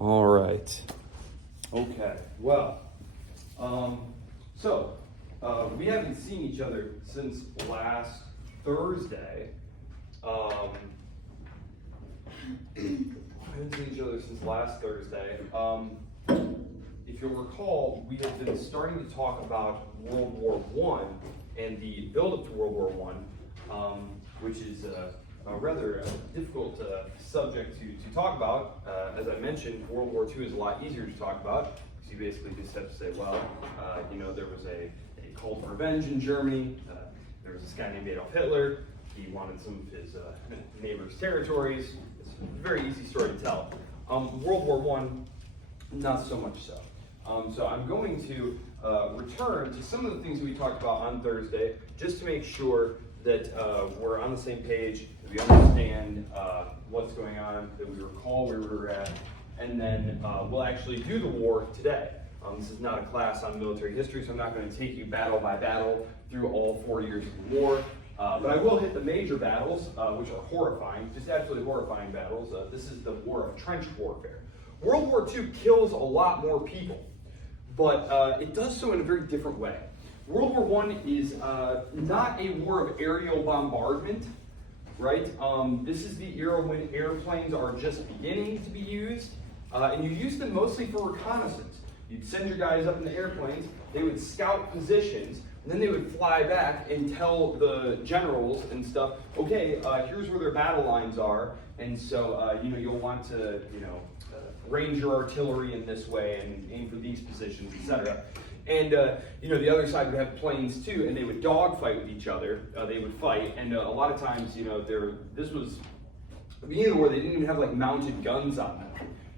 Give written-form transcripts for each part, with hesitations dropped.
All right. Okay. Well, we haven't seen each other since last Thursday. If you'll recall, we have been starting to talk about World War I and the build-up to World War I, which is a rather difficult subject to talk about. As I mentioned, World War II is a lot easier to talk about, because you basically just have to say, well, there was a call for revenge in Germany. There was this guy named Adolf Hitler. He wanted some of his neighbors' territories. It's a very easy story to tell. World War I, not so much so. So I'm going to return to some of the things we talked about on Thursday, just to make sure that we're on the same page, that we understand what's going on, that we recall where we were at, and then we'll actually do the war today. This is not a class on military history, so I'm not going to take you battle by battle through all 4 years of the war. But I will hit the major battles, which are horrifying, just absolutely horrifying battles. This is the war of trench warfare. World War II kills a lot more people, but it does so in a very different way. World War I is not a war of aerial bombardment, right? This is the era when airplanes are just beginning to be used, and you use them mostly for reconnaissance. You'd send your guys up in the airplanes, they would scout positions, and then they would fly back and tell the generals and stuff, okay, here's where their battle lines are, and so you'll want to range your artillery in this way and aim for these positions, etc. And the other side would have planes too, and they would dogfight with each other. They would fight, and a lot of times, this was at the beginning of the war. They didn't even have like mounted guns on them.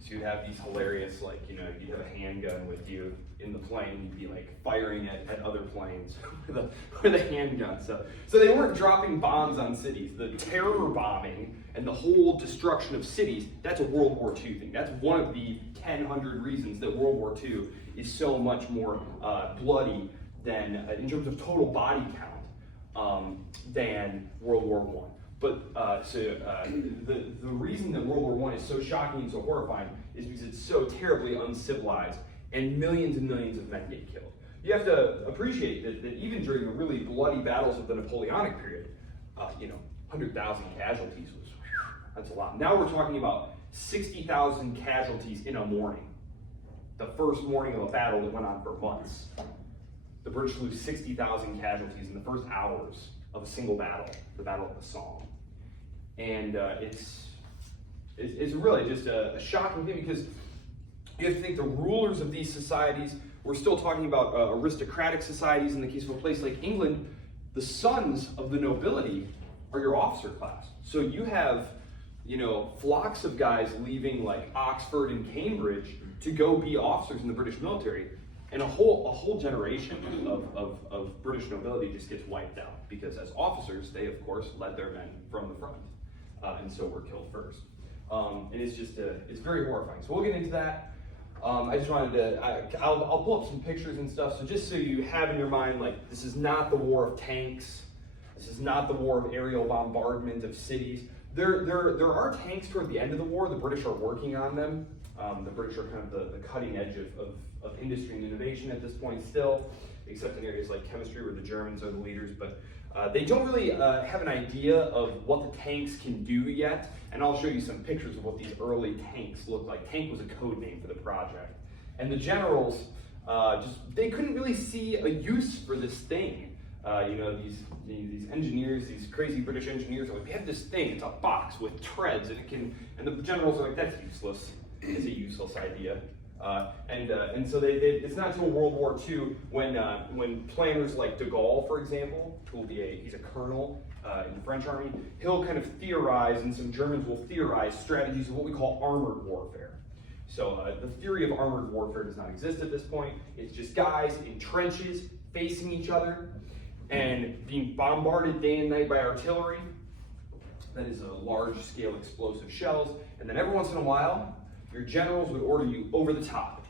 So you'd have these hilarious, you'd have a handgun with you in the plane. You'd be like firing at other planes with a handgun. So they weren't dropping bombs on cities. The terror bombing and the whole destruction of cities, that's a World War II thing. That's one of the 1,000 reasons that World War II is so much more bloody than, in terms of total body count, than World War I. But the reason that World War I is so shocking and so horrifying is because it's so terribly uncivilized and millions of men get killed. You have to appreciate that even during the really bloody battles of the Napoleonic period, 100,000 casualties was, that's a lot. Now we're talking about 60,000 casualties in a morning. The first morning of a battle that went on for months. The British lose 60,000 casualties in the first hours of a single battle, the Battle of the Somme. And it's really just a shocking thing, because you have to think the rulers of these societies, we're still talking about aristocratic societies. In the case of a place like England, the sons of the nobility are your officer class. So you have, flocks of guys leaving like Oxford and Cambridge to go be officers in the British military. And a whole generation of British nobility just gets wiped out, because as officers, they of course led their men from the front, and so were killed first. And it's just it's very horrifying. So we'll get into that. I just wanted to I'll pull up some pictures and stuff. So just so you have in your mind, like, this is not the war of tanks. This is not the war of aerial bombardment of cities. There are tanks toward the end of the war. The British are working on them. The British are kind of the cutting edge of industry and innovation at this point still, except in areas like chemistry where the Germans are the leaders. But they don't really have an idea of what the tanks can do yet. And I'll show you some pictures of what these early tanks look like. Tank was a code name for the project. And the generals, they couldn't really see a use for this thing. These engineers, these crazy British engineers are like, we have this thing, it's a box with treads, and the generals are like, that's useless. It's a useless idea. And so it's not until World War II when planners like de Gaulle, for example, he's a colonel in the French army, he'll kind of theorize, and some Germans will theorize strategies of what we call armored warfare. So the theory of armored warfare does not exist at this point. It's just guys in trenches facing each other and being bombarded day and night by artillery. That is a large-scale explosive shells. And then every once in a while, your generals would order you over the top.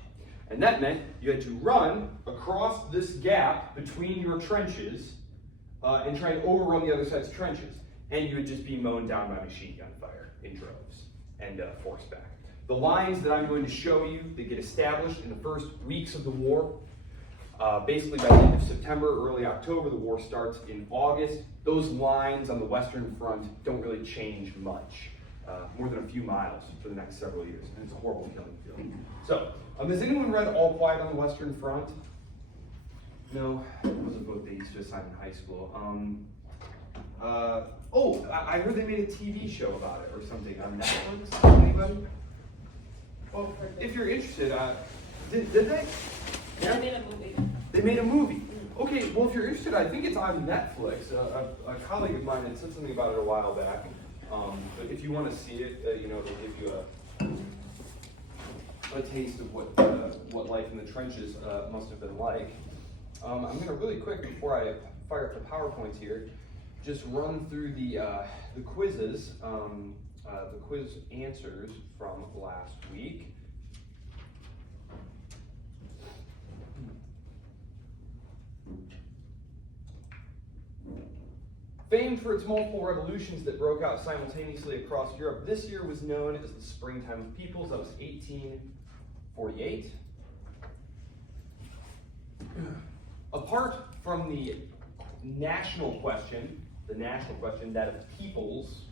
And that meant you had to run across this gap between your trenches and try and overrun the other side's trenches. And you would just be mown down by machine gun fire in droves and forced back. The lines that I'm going to show you, they get established in the first weeks of the war. Basically by the end of September, early October, the war starts in August. Those lines on the Western Front don't really change much, more than a few miles for the next several years, and it's a horrible killing field. So, has anyone read All Quiet on the Western Front? No, it was a book they used to assign in high school. I heard they made a TV show about it or something on Netflix. Anybody? Well, if you're interested, did they? Yeah. They made a movie. They made a movie. Okay, well, if you're interested, I think it's on Netflix. A colleague of mine had said something about it a while back. But if you want to see it, it'll give you a taste of what life in the trenches must have been like. I'm going to really quick, before I fire up the PowerPoints here, just run through the quizzes, the quiz answers from last week. Famed for its multiple revolutions that broke out simultaneously across Europe, this year was known as the Springtime of Peoples. That was 1848. Apart from the national question, that of peoples,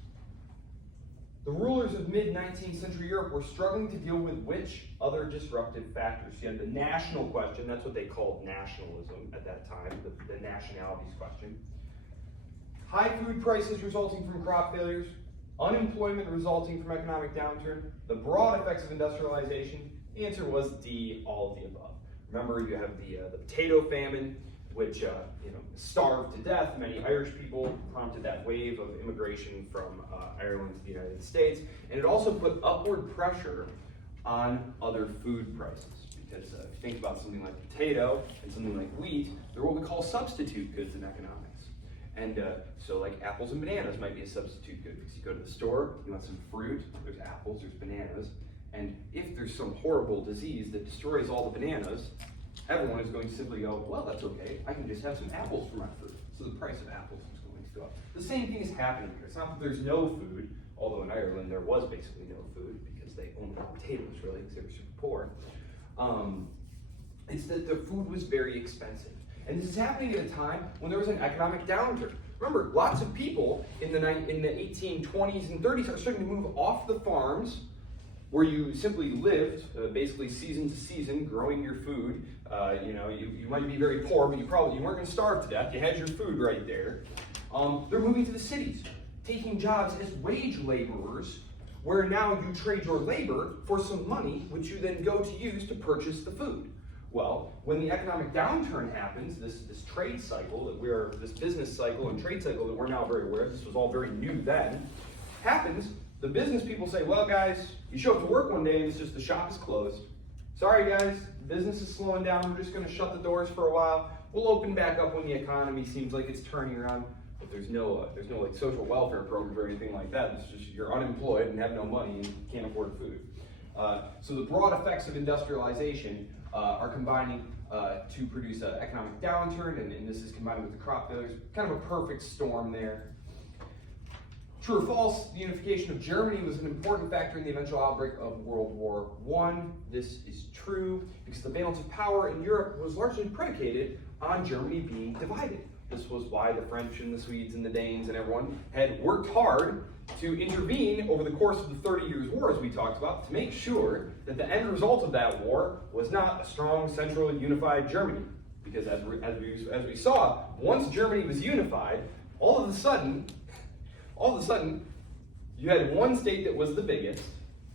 the rulers of mid-19th century Europe were struggling to deal with which other disruptive factors? You had the national question, that's what they called nationalism at that time, the nationalities question. High food prices resulting from crop failures, unemployment resulting from economic downturn, the broad effects of industrialization. The answer was D, all of the above. Remember, you have the potato famine, which starved to death many Irish people, prompted that wave of immigration from Ireland to the United States, and it also put upward pressure on other food prices. Because if you think about something like potato and something like wheat, they're what we call substitute goods in economics. And so like apples and bananas might be a substitute good, because you go to the store, you want some fruit, there's apples, there's bananas, and if there's some horrible disease that destroys all the bananas, everyone is going to simply go, well, that's okay, I can just have some apples for my fruit. So the price of apples is going to go up. The same thing is happening here. It's not that there's no food, although in Ireland there was basically no food, because they only had potatoes, really, because they were super poor. It's that the food was very expensive. And this is happening at a time when there was an economic downturn. Remember, lots of people in the 1820s and 30s are starting to move off the farms where you simply lived, basically season to season, growing your food. You might be very poor, but you weren't going to starve to death. You had your food right there. They're moving to the cities, taking jobs as wage laborers, where now you trade your labor for some money, which you then go to use to purchase the food. Well, when the economic downturn happens, this trade cycle this business cycle and trade cycle that we're now very aware of, this was all very new then, happens, the business people say, well guys, you show up to work one day and it's just the shop is closed. Sorry guys, business is slowing down, we're just going to shut the doors for a while. We'll open back up when the economy seems like it's turning around. But there's no like social welfare programs or anything like that. It's just you're unemployed and have no money and can't afford food. So the broad effects of industrialization are combining to produce an economic downturn, and this is combined with the crop failures. Kind of a perfect storm there. True or false, the unification of Germany was an important factor in the eventual outbreak of World War I. This is true because the balance of power in Europe was largely predicated on Germany being divided. This was why the French and the Swedes and the Danes and everyone had worked hard to intervene over the course of the 30 Years' War, as we talked about, to make sure that the end result of that war was not a strong, central, unified Germany. Because as we saw, once Germany was unified, all of a sudden, you had one state that was the biggest,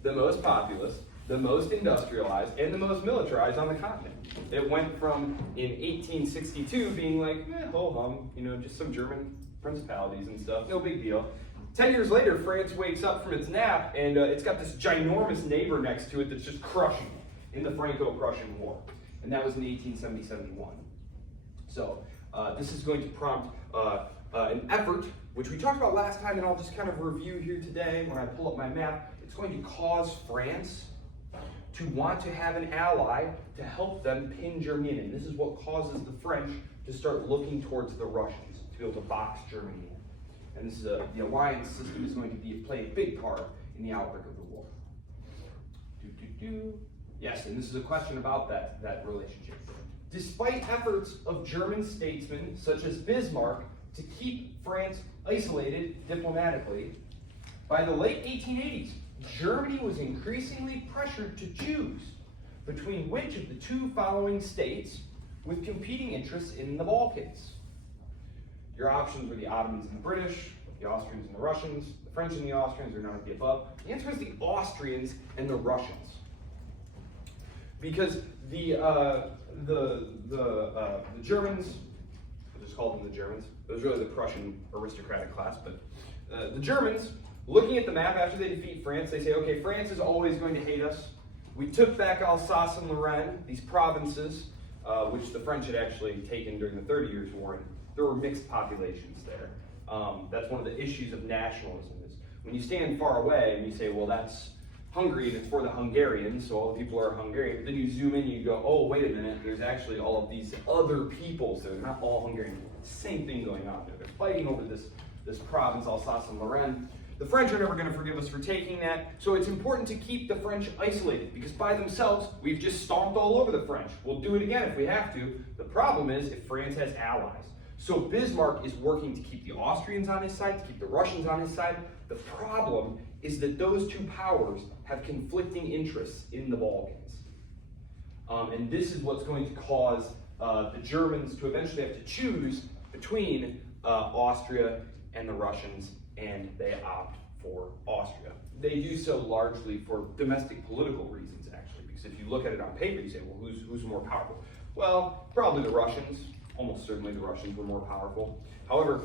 the most populous, the most industrialized, and the most militarized on the continent. It went from, in 1862, being like, ho-hum, just some German principalities and stuff, no big deal. 10 years later, France wakes up from its nap, and it's got this ginormous neighbor next to it that's just crushing it in the Franco-Prussian War. And that was in 1870-71. So this is going to prompt an effort, which we talked about last time, and I'll just kind of review here today when I pull up my map. It's going to cause France to want to have an ally to help them pin Germany in. And this is what causes the French to start looking towards the Russians, to be able to box Germany in. And this is the alliance system is going to play a big part in the outbreak of the war. Yes, and this is a question about that relationship. Despite efforts of German statesmen such as Bismarck to keep France isolated diplomatically, by the late 1880s, Germany was increasingly pressured to choose between which of the two following states with competing interests in the Balkans. Your options were the Ottomans and the British, the Austrians and the Russians, the French and the Austrians, or none of the above. The answer is the Austrians and the Russians. Because the Germans, we'll just call them the Germans, it was really the Prussian aristocratic class, but the Germans, looking at the map after they defeat France, they say, okay, France is always going to hate us. We took back Alsace and Lorraine, these provinces, which the French had actually taken during the 30 Years' War, and there were mixed populations there. That's one of the issues of nationalism, is when you stand far away and you say, well, that's Hungary and it's for the Hungarians, so all the people are Hungarian, but then you zoom in and you go, oh, wait a minute, there's actually all of these other peoples, so they're not all Hungarian. Same thing going on there. They're fighting over this province, Alsace and Lorraine. The French are never going to forgive us for taking that, so it's important to keep the French isolated, because by themselves, we've just stomped all over the French. We'll do it again if we have to. The problem is if France has allies. So Bismarck is working to keep the Austrians on his side, to keep the Russians on his side. The problem is that those two powers have conflicting interests in the Balkans. And this is what's going to cause the Germans to eventually have to choose between Austria and the Russians, and they opt for Austria. They do so largely for domestic political reasons, actually, because if you look at it on paper, you say, well, who's more powerful? Well, probably the Russians. Almost certainly the Russians were more powerful. However,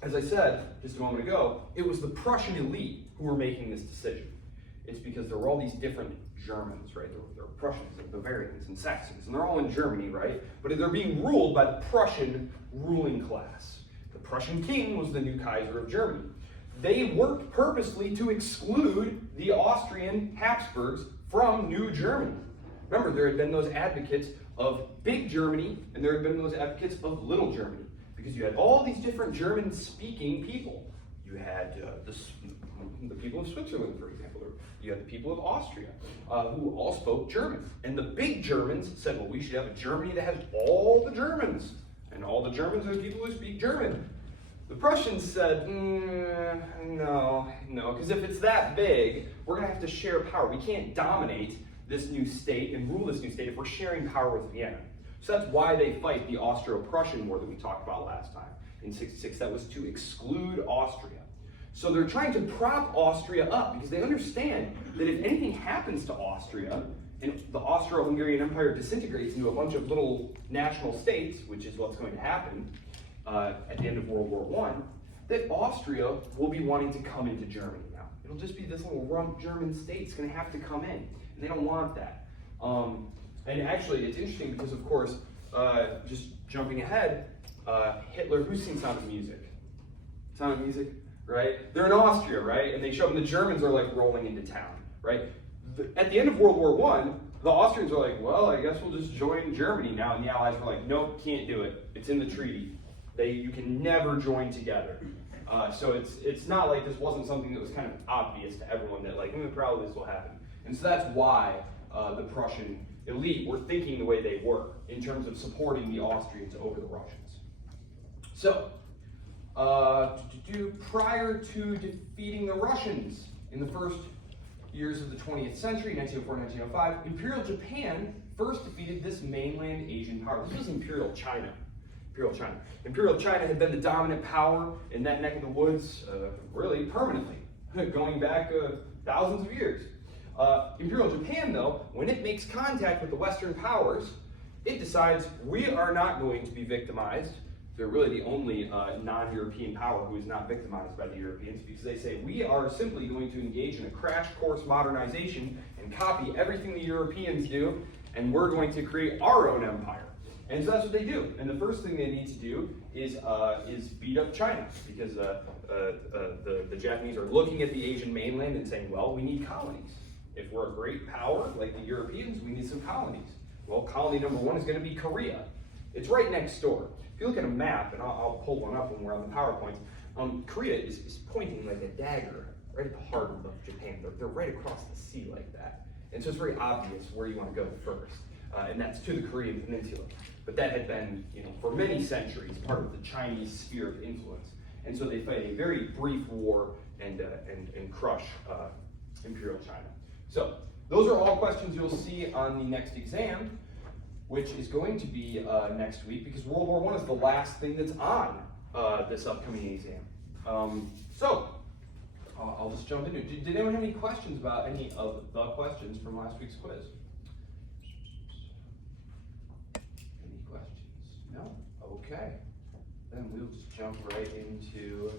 as I said just a moment ago, it was the Prussian elite who were making this decision. It's because there were all these different Germans, right? There were Prussians and Bavarians and Saxons, and they're all in Germany, right? But they're being ruled by the Prussian ruling class. The Prussian king was the new Kaiser of Germany. They worked purposely to exclude the Austrian Habsburgs from New Germany. Remember, there had been those advocates of big Germany, and there had been those advocates of little Germany, because you had all these different German-speaking people. You had the people of Switzerland, for example, or you had the people of Austria, who all spoke German. And the big Germans said, well, we should have a Germany that has all the Germans, and all the Germans are the people who speak German. The Prussians said, no, because if it's that big, we're going to have to share power. We can't dominate this new state and rule this new state if we're sharing power with Vienna. So that's why they fight the Austro-Prussian War that we talked about last time in '66. That was to exclude Austria. So they're trying to prop Austria up because they understand that if anything happens to Austria and the Austro-Hungarian Empire disintegrates into a bunch of little national states, which is what's going to happen at the end of World War I, that Austria will be wanting to come into Germany now. It'll just be this little rump German state's going to have to come in. They don't want that. And actually, it's interesting because, of course, just jumping ahead, Hitler, who's seen Sound of Music? Sound of Music, right? They're in Austria, right? And they show them the Germans are like rolling into town, right? At the end of World War I, the Austrians were like, well, I guess we'll just join Germany now. And the Allies were like, nope, can't do it. It's in the treaty. You can never join together. So it's not like this wasn't something that was kind of obvious to everyone that like, probably this will happen. And so that's why the Prussian elite were thinking the way they were in terms of supporting the Austrians over the Russians. So, prior to defeating the Russians in the first years of the 20th century, 1904, 1905, Imperial Japan first defeated this mainland Asian power. This was Imperial China. Imperial China had been the dominant power in that neck of the woods really permanently, going back thousands of years. Imperial Japan, though, when it makes contact with the Western powers, it decides we are not going to be victimized. They're really the only non-European power who is not victimized by the Europeans, because they say we are simply going to engage in a crash course modernization and copy everything the Europeans do, and we're going to create our own empire. And so that's what they do. And the first thing they need to do is beat up China, because the Japanese are looking at the Asian mainland and saying, well, we need colonies. If we're a great power like the Europeans, we need some colonies. Well, colony number one is going to be Korea. It's right next door. If you look at a map, and I'll pull one up when we're on the PowerPoint, Korea is pointing like a dagger right at the heart of Japan. They're right across the sea like that. And so it's very obvious where you want to go first, and that's to the Korean Peninsula. But that had been, for many centuries, part of the Chinese sphere of influence. And so they fight a very brief war and crush Imperial China. So those are all questions you'll see on the next exam, which is going to be next week, because World War I is the last thing that's on this upcoming exam. So I'll just jump into it. Did anyone have any questions about any of the questions from last week's quiz? Any questions? No? Okay. Then we'll just jump right into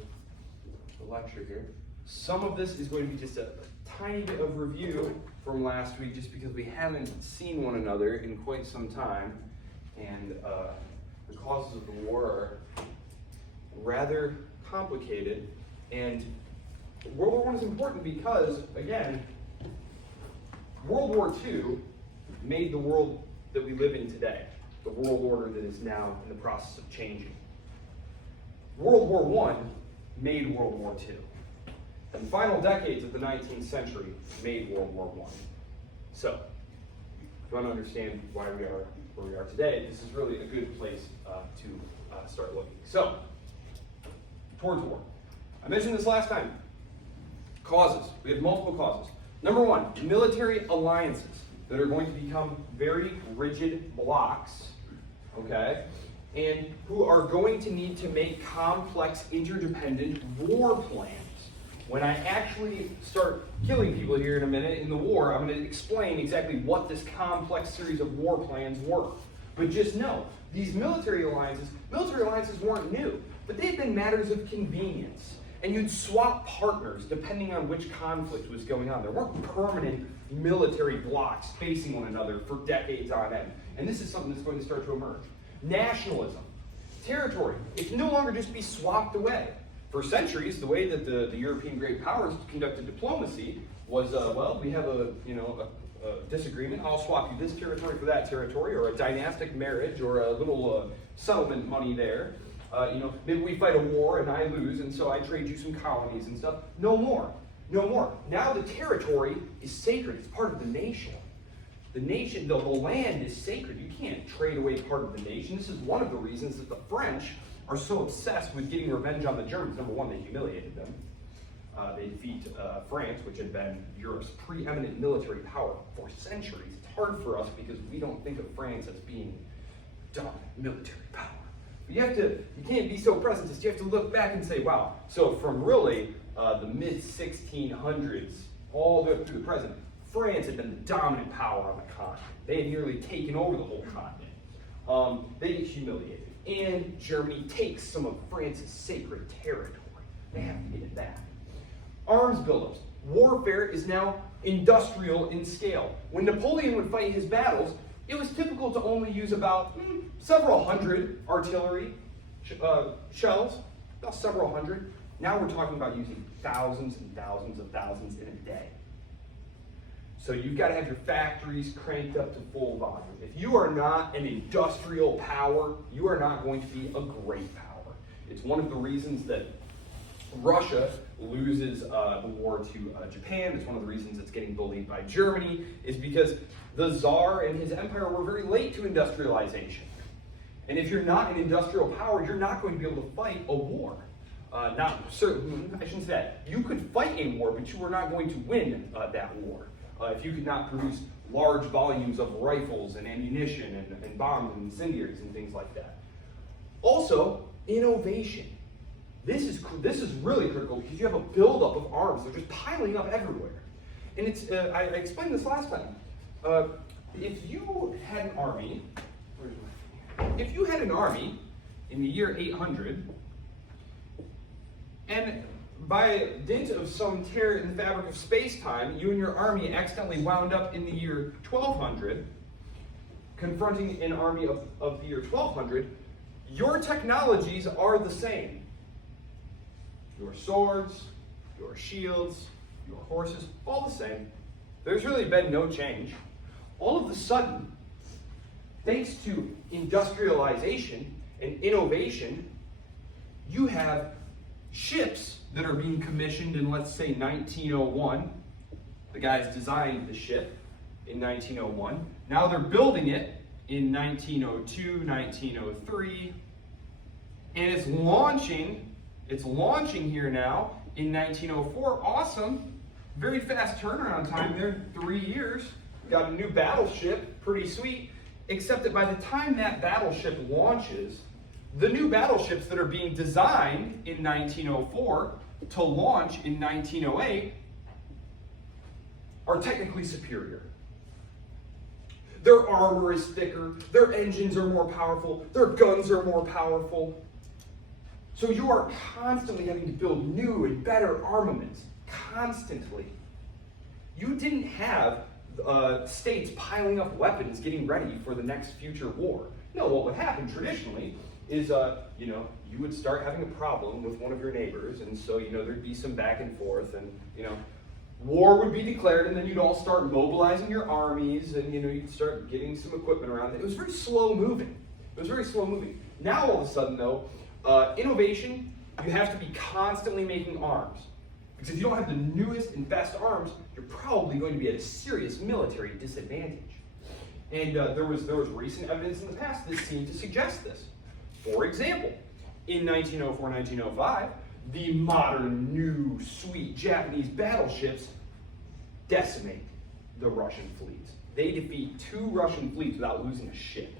the lecture here. Some of this is going to be just a tiny bit of review from last week, just because we haven't seen one another in quite some time, and the causes of the war are rather complicated. And World War I is important because, again, World War II made the world that we live in today, the world order that is now in the process of changing. World War I made World War II. And the final decades of the 19th century made World War I. So, if you want to understand why we are where we are today, this is really a good place to start looking. So, towards war. I mentioned this last time. Causes. We have multiple causes. Number one, military alliances that are going to become very rigid blocks, okay, and who are going to need to make complex, interdependent war plans. When I actually start killing people here in a minute in the war, I'm going to explain exactly what this complex series of war plans were. But just know, these military alliances weren't new, but they've been matters of convenience. And you'd swap partners depending on which conflict was going on. There weren't permanent military blocks facing one another for decades on end. And this is something that's going to start to emerge. Nationalism. Territory. It can no longer just be swapped away. For centuries, the way that the European great powers conducted diplomacy was, well, we have a disagreement. I'll swap you this territory for that territory, or a dynastic marriage, or a little settlement money there. Maybe we fight a war and I lose, and so I trade you some colonies and stuff. No more. No more. Now the territory is sacred. It's part of the nation. The nation, the land is sacred. You can't trade away part of the nation. This is one of the reasons that the French are so obsessed with getting revenge on the Germans. Number one, they humiliated them. They defeat France, which had been Europe's preeminent military power for centuries. It's hard for us because we don't think of France as being dominant military power. But you can't be so presentist. You have to look back and say, wow, so from really the mid-1600s all the way up through the present, France had been the dominant power on the continent. They had nearly taken over the whole continent. They get humiliated. And Germany takes some of France's sacred territory. They have to get it back. Arms buildups. Warfare is now industrial in scale. When Napoleon would fight his battles, it was typical to only use about several hundred artillery shells, about several hundred. Now we're talking about using thousands and thousands of thousands in a day. So you've got to have your factories cranked up to full volume. If you are not an industrial power, you are not going to be a great power. It's one of the reasons that Russia loses the war to Japan. It's one of the reasons it's getting bullied by Germany, is because the Tsar and his empire were very late to industrialization. And if you're not an industrial power, you're not going to be able to fight a war. I shouldn't say that. You could fight a war, but you are not going to win that war. If you could not produce large volumes of rifles and ammunition and bombs and incendiaries and things like that. Also, innovation. This is really critical because you have a buildup of arms. They're just piling up everywhere. And it's I explained this last time. If you had an army in the year 800, and by dint of some tear in the fabric of space-time, you and your army accidentally wound up in the year 1200, confronting an army of the year 1200, your technologies are the same. Your swords, your shields, your horses, all the same. There's really been no change. All of a sudden, thanks to industrialization and innovation, you have ships that are being commissioned in, let's say, 1901. The guys designed the ship. in 1901. Now they're building it in 1902, 1903, and it's launching here now in 1904. Awesome, very fast turnaround time there, 3 years. Got a new battleship, pretty sweet, except that by the time that battleship launches, the new battleships that are being designed in 1904 to launch in 1908 are technically superior. Their armor is thicker, their engines are more powerful, their guns are more powerful. So you are constantly having to build new and better armaments, constantly. You didn't have states piling up weapons getting ready for the next future war. No, what would happen traditionally is, you would start having a problem with one of your neighbors, and so, there'd be some back and forth, and, war would be declared, and then you'd all start mobilizing your armies, and, you'd start getting some equipment around. It was very slow moving. Now, all of a sudden, though, innovation, you have to be constantly making arms. Because if you don't have the newest and best arms, you're probably going to be at a serious military disadvantage. And there was recent evidence in the past that seemed to suggest this. For example, in 1904, 1905, the modern, new, sweet Japanese battleships decimate the Russian fleets. They defeat 2 Russian fleets without losing a ship.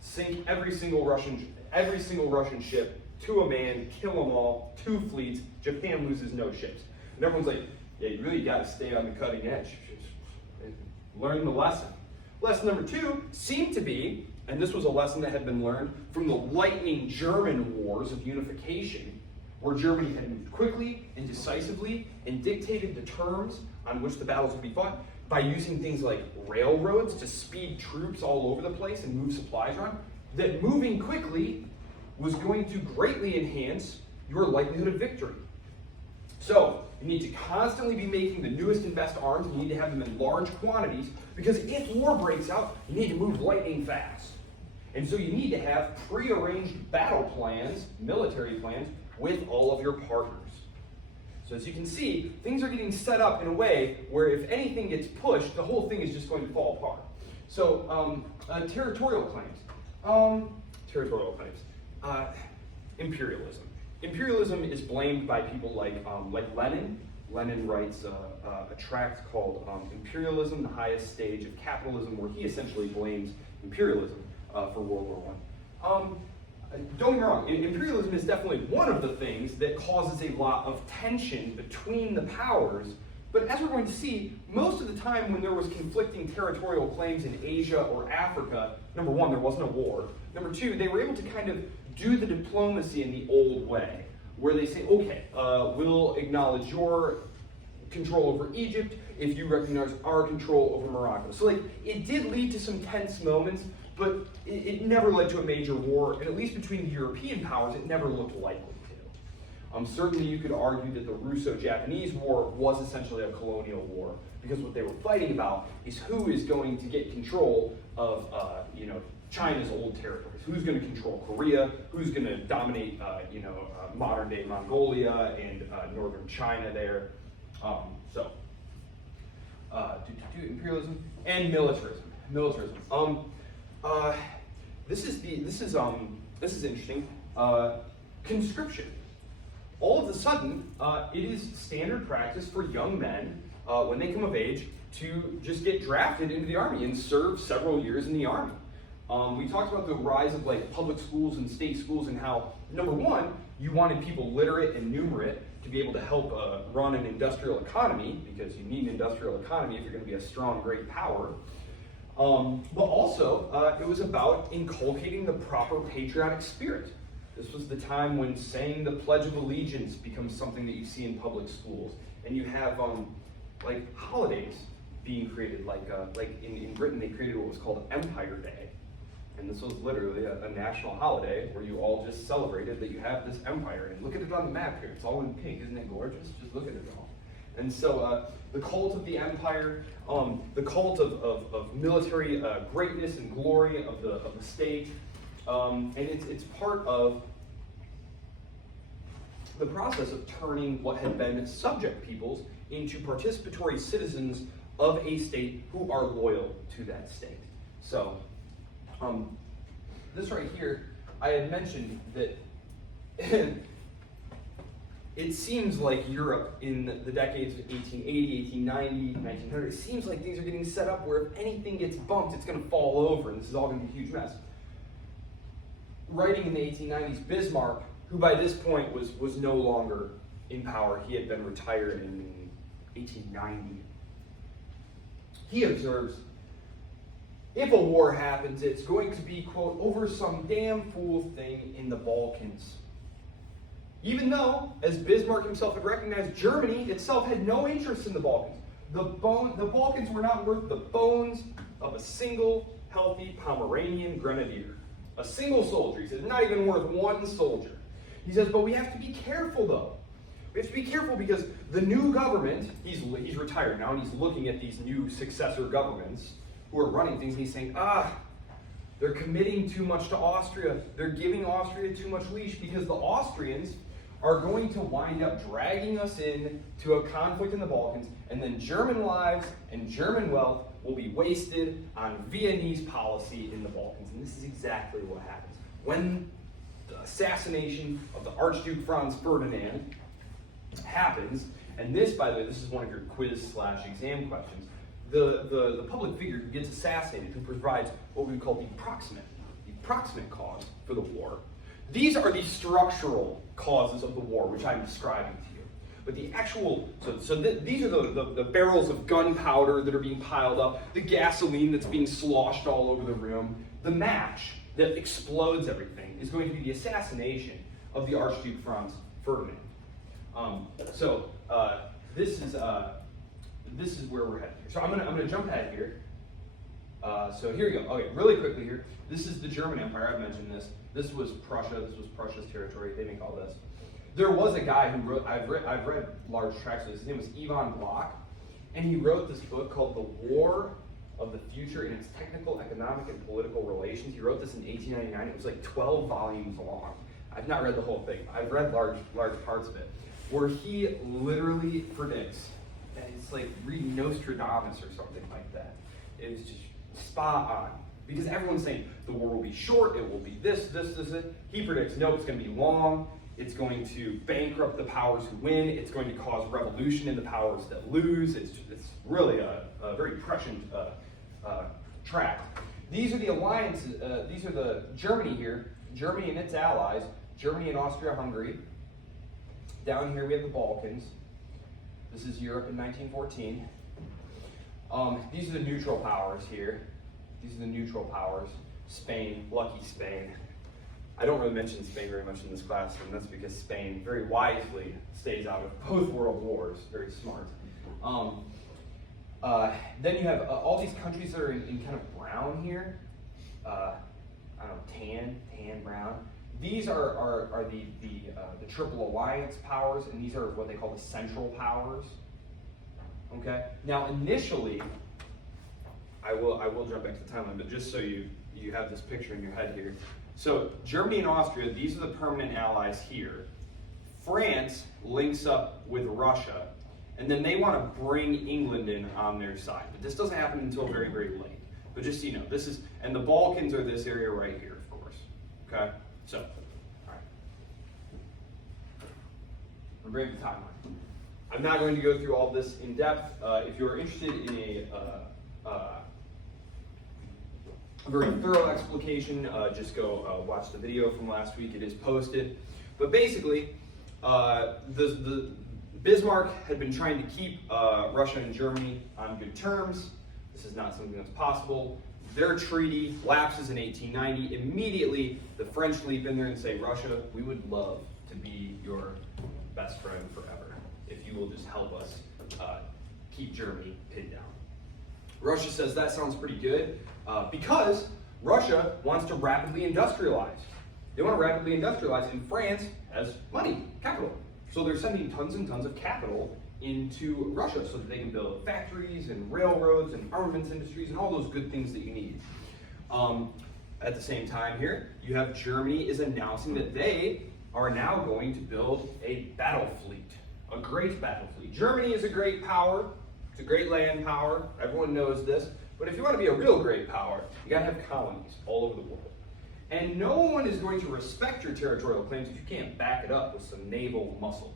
Sink every single Russian ship to a man, kill them all, 2 fleets. Japan loses no ships. And everyone's like, yeah, you really got to stay on the cutting edge. Learn the lesson. Lesson number 2 seemed to be, and this was a lesson that had been learned from the lightning German wars of unification, where Germany had moved quickly and decisively and dictated the terms on which the battles would be fought by using things like railroads to speed troops all over the place and move supplies around, that moving quickly was going to greatly enhance your likelihood of victory. So, you need to constantly be making the newest and best arms. You need to have them in large quantities, because if war breaks out, you need to move lightning fast. And so you need to have pre-arranged battle plans, military plans, with all of your partners. So as you can see, things are getting set up in a way where if anything gets pushed, the whole thing is just going to fall apart. So, territorial claims. Imperialism. Imperialism is blamed by people like Lenin. Lenin writes a tract called Imperialism, the Highest Stage of Capitalism, where he essentially blames imperialism for World War I. Don't get me wrong, imperialism is definitely one of the things that causes a lot of tension between the powers, but as we're going to see, most of the time when there was conflicting territorial claims in Asia or Africa, number 1, there wasn't a war. Number 2, they were able to kind of do the diplomacy in the old way, where they say, okay, we'll acknowledge your control over Egypt if you recognize our control over Morocco. So it did lead to some tense moments, but it never led to a major war, and at least between the European powers, it never looked likely to. Certainly you could argue that the Russo-Japanese War was essentially a colonial war, because what they were fighting about is who is going to get control of China's old territories. Who's going to control Korea? Who's going to dominate modern-day Mongolia and northern China there? Imperialism and militarism. This is interesting. Conscription. All of a sudden, it is standard practice for young men when they come of age to just get drafted into the army and serve several years in the army. We talked about the rise of public schools and state schools, and how, number 1, you wanted people literate and numerate to be able to help run an industrial economy, because you need an industrial economy if you're going to be a strong, great power. But also, it was about inculcating the proper patriotic spirit. This was the time when saying the Pledge of Allegiance becomes something that you see in public schools, and you have holidays being created. In Britain, they created what was called Empire Day, and this was literally a national holiday where you all just celebrated that you have this empire. And look at it on the map here; it's all in pink, isn't it gorgeous? Just look at it all. And so the cult of the empire, the cult of military greatness and glory of the state, and it's part of the process of turning what had been subject peoples into participatory citizens of a state who are loyal to that state. So, this right here, I had mentioned that it seems like Europe in the decades of 1880, 1890, 1900, it seems like things are getting set up where if anything gets bumped, it's going to fall over, and this is all going to be a huge mess. Writing in the 1890s, Bismarck, who by this point was no longer in power, he had been retired in 1890, he observes, if a war happens, it's going to be, quote, over some damn fool thing in the Balkans. Even though, as Bismarck himself had recognized, Germany itself had no interest in the Balkans. The Balkans were not worth the bones of a single healthy Pomeranian grenadier. A single soldier. He says, not even worth one soldier. He says, but we have to be careful, though. We have to be careful because the new government, he's retired now, and he's looking at these new successor governments who are running things, and he's saying, they're committing too much to Austria. They're giving Austria too much leash because the Austrians are going to wind up dragging us in to a conflict in the Balkans, and then German lives and German wealth will be wasted on Viennese policy in the Balkans. And this is exactly what happens. When the assassination of the Archduke Franz Ferdinand happens, and this, by the way, this is one of your quiz/exam questions, the public figure who gets assassinated, who provides what we would call the proximate cause for the war. These are the structural causes of the war, which I'm describing to you. But the actual, these are the barrels of gunpowder that are being piled up, the gasoline that's being sloshed all over the room, the match that explodes everything is going to be the assassination of the Archduke Franz Ferdinand. This is where we're headed here. So I'm gonna jump ahead here. So here you go. Okay, really quickly here. This is the German Empire. I've mentioned this. This was Prussia. This was Prussia's territory. They make all this. There was a guy who wrote. I've read large tracts of this. His name was Ivan Bloch, and he wrote this book called The War of the Future in its Technical, Economic, and Political Relations. He wrote this in 1899. It was like 12 volumes long. I've not read the whole thing. I've read large parts of it, where he literally predicts. And it's like reading Nostradamus or something like that. It was just spot on. Because everyone's saying the war will be short, it will be this. He predicts, nope, it's going to be long, it's going to bankrupt the powers who win, it's going to cause revolution in the powers that lose. It's really a very prescient tract. These are the alliances, these are the Germany here, Germany and its allies, Germany and Austria-Hungary. Down here we have the Balkans. This is Europe in 1914. These are the neutral powers here. These are the neutral powers. Spain, lucky Spain. I don't really mention Spain very much in this class, and that's because Spain very wisely stays out of both world wars. Very smart. Then you have all these countries that are in kind of brown here. I don't know, tan, brown. These are the Triple Alliance powers, and these are what they call the Central Powers. Okay. Now, initially, I will jump back to the timeline, but just so you have this picture in your head here. So Germany and Austria, these are the permanent allies here. France links up with Russia, and then they want to bring England in on their side. But this doesn't happen until very, very late. But just so you know, this is, and the Balkans are this area right here, of course. Okay. So, all right. I'm bringing the timeline. I'm not going to go through all this in depth. If you're interested in a very thorough explication, just go watch the video from last week. It is posted. But basically, the Bismarck had been trying to keep Russia and Germany on good terms. This is not something that's possible. Their treaty lapses in 1890. Immediately, the French leap in there and say, Russia, we would love to be your best friend forever if you will just help us keep Germany pinned down. Russia says that sounds pretty good because Russia wants to rapidly industrialize. They want to rapidly industrialize, and France has money, capital. So they're sending tons and tons of capital into Russia so that they can build factories and railroads and armaments industries and all those good things that you need. At the same time here, you have Germany is announcing that they are now going to build a battle fleet, a great battle fleet. Germany is a great power. It's a great land power. Everyone knows this. But if you want to be a real great power, you got to have colonies all over the world. And no one is going to respect your territorial claims if you can't back it up with some naval muscle.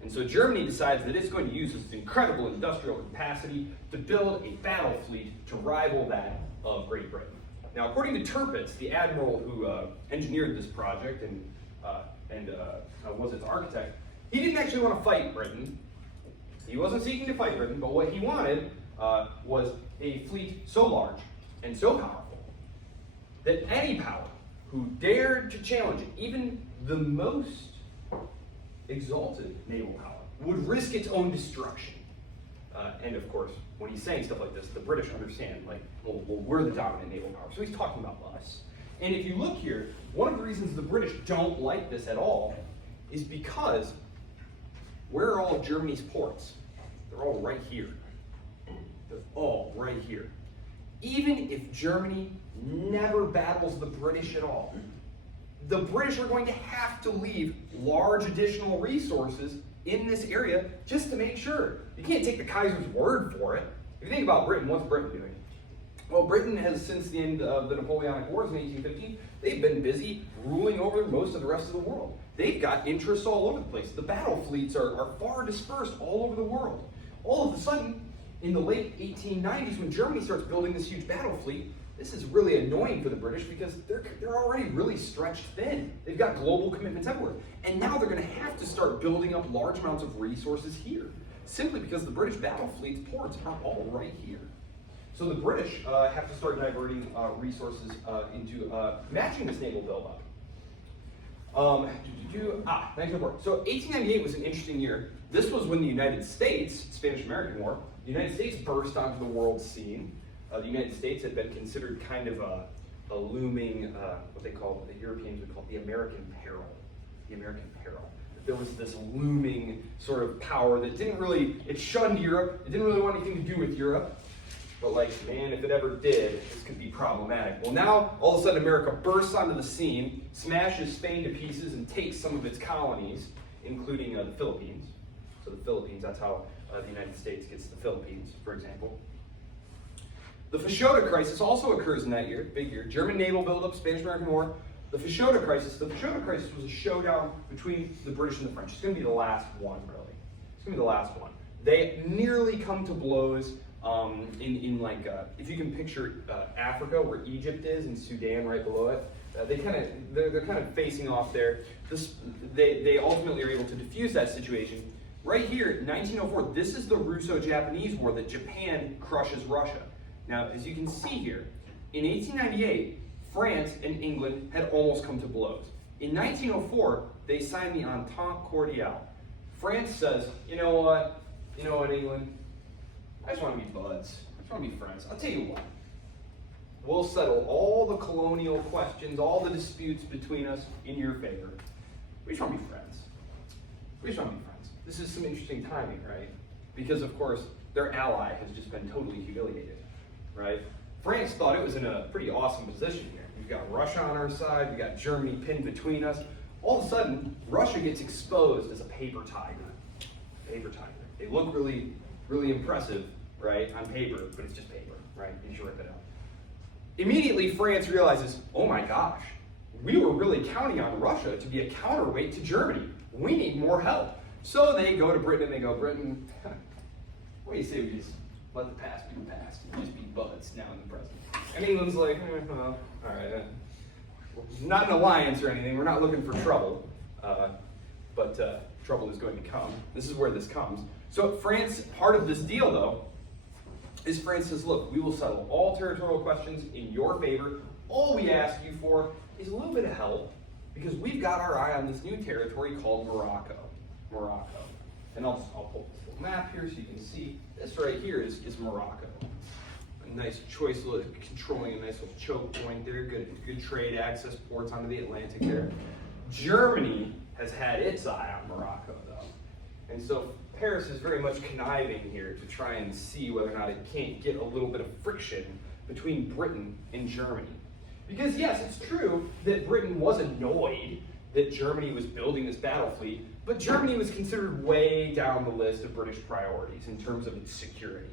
And so Germany decides that it's going to use its incredible industrial capacity to build a battle fleet to rival that of Great Britain. Now, according to Tirpitz, the admiral who engineered this project and was its architect, he didn't actually want to fight Britain. He wasn't seeking to fight Britain, but what he wanted was a fleet so large and so powerful that any power who dared to challenge it, even the most exalted naval power, would risk its own destruction. And of course, when he's saying stuff like this, the British understand, like, well, we're the dominant naval power, so he's talking about us. And if you look here, one of the reasons the British don't like this at all is because where are all of Germany's ports? They're all right here. They're all right here. Even if Germany never battles the British at all, the British are going to have to leave large additional resources in this area just to make sure. You can't take the Kaiser's word for it. If you think about Britain, what's Britain doing? Well, Britain has, since the end of the Napoleonic Wars in 1815, they've been busy ruling over most of the rest of the world. They've got interests all over the place. The battle fleets are far dispersed all over the world. All of a sudden, in the late 1890s, when Germany starts building this huge battle fleet, this is really annoying for the British because they're already really stretched thin. They've got global commitments everywhere. And now they're going to have to start building up large amounts of resources here, simply because the British battle fleet's ports are all right here. So the British have to start diverting resources into matching this naval buildup. 1904. So 1898 was an interesting year. This was when the United States, Spanish-American War, the United States burst onto the world scene. The United States had been considered kind of a looming, what they call, the Europeans would call the American peril. The American peril. There was this looming sort of power that didn't really, it shunned Europe, it didn't really want anything to do with Europe. But like, man, if it ever did, this could be problematic. Well, now, all of a sudden, America bursts onto the scene, smashes Spain to pieces, and takes some of its colonies, including the Philippines. So the Philippines, that's how the United States gets the Philippines, for example. The Fashoda crisis also occurs in that year, big year. German naval buildup, Spanish-American War. The Fashoda crisis was a showdown between the British and the French. It's going to be the last one, really. It's going to be the last one. They nearly come to blows if you can picture Africa, where Egypt is, and Sudan right below it. They're kind of facing off there. They ultimately are able to defuse that situation. Right here, in 1904, this is the Russo-Japanese War that Japan crushes Russia. Now, as you can see here, in 1898, France and England had almost come to blows. In 1904, they signed the Entente Cordiale. France says, you know what, England? I just want to be buds. I just want to be friends. I'll tell you what. We'll settle all the colonial questions, all the disputes between us in your favor. We just want to be friends. We just want to be friends. This is some interesting timing, right? Because, of course, their ally has just been totally humiliated, right? France thought it was in a pretty awesome position here. We've got Russia on our side. We've got Germany pinned between us. All of a sudden, Russia gets exposed as a paper tiger. Paper tiger. They look really, really impressive, right, on paper, but it's just paper, right? You just rip it out. Immediately, France realizes, oh my gosh, we were really counting on Russia to be a counterweight to Germany. We need more help. So they go to Britain and they go, Britain, what do you say we just let the past be the past and just be buds now in the present? And England's like, well, all right, not an alliance or anything. We're not looking for trouble, but trouble is going to come. This is where this comes. So France, part of this deal, though, is France says, look, we will settle all territorial questions in your favor. All we ask you for is a little bit of help, because we've got our eye on this new territory called Morocco. And I'll pull this little map here so you can see. This right here is Morocco. A nice choice, controlling a nice little choke point there. Good trade access ports onto the Atlantic there. Germany has had its eye on Morocco, though. And so Paris is very much conniving here to try and see whether or not it can't get a little bit of friction between Britain and Germany. Because yes, it's true that Britain was annoyed that Germany was building this battle fleet, but Germany was considered way down the list of British priorities in terms of its security.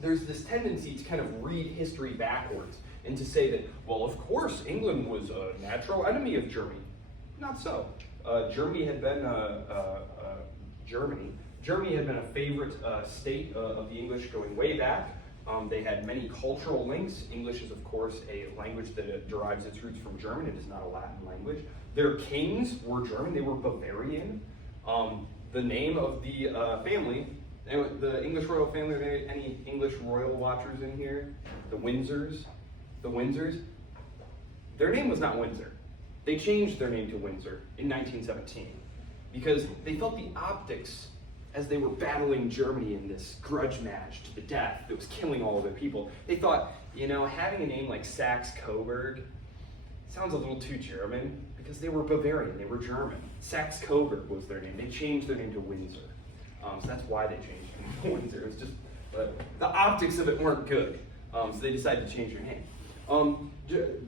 there's this tendency to kind of read history backwards and to say that, well, of course, England was a natural enemy of Germany. Not so. Germany had been a favorite state of the English going way back. They had many cultural links. English is, of course, a language that derives its roots from German. It is not a Latin language. Their kings were German. They were Bavarian. The name of the family, the English royal family, are there any English royal watchers in here? The Windsors? The Windsors? Their name was not Windsor. They changed their name to Windsor in 1917 because they felt the optics as they were battling Germany in this grudge match to the death that was killing all of their people. They thought, having a name like Saxe-Coburg sounds a little too German because they were Bavarian, they were German. Saxe-Coburg was their name. They changed their name to Windsor. So that's why they changed their name to Windsor. It was just, the optics of it weren't good. So they decided to change their name.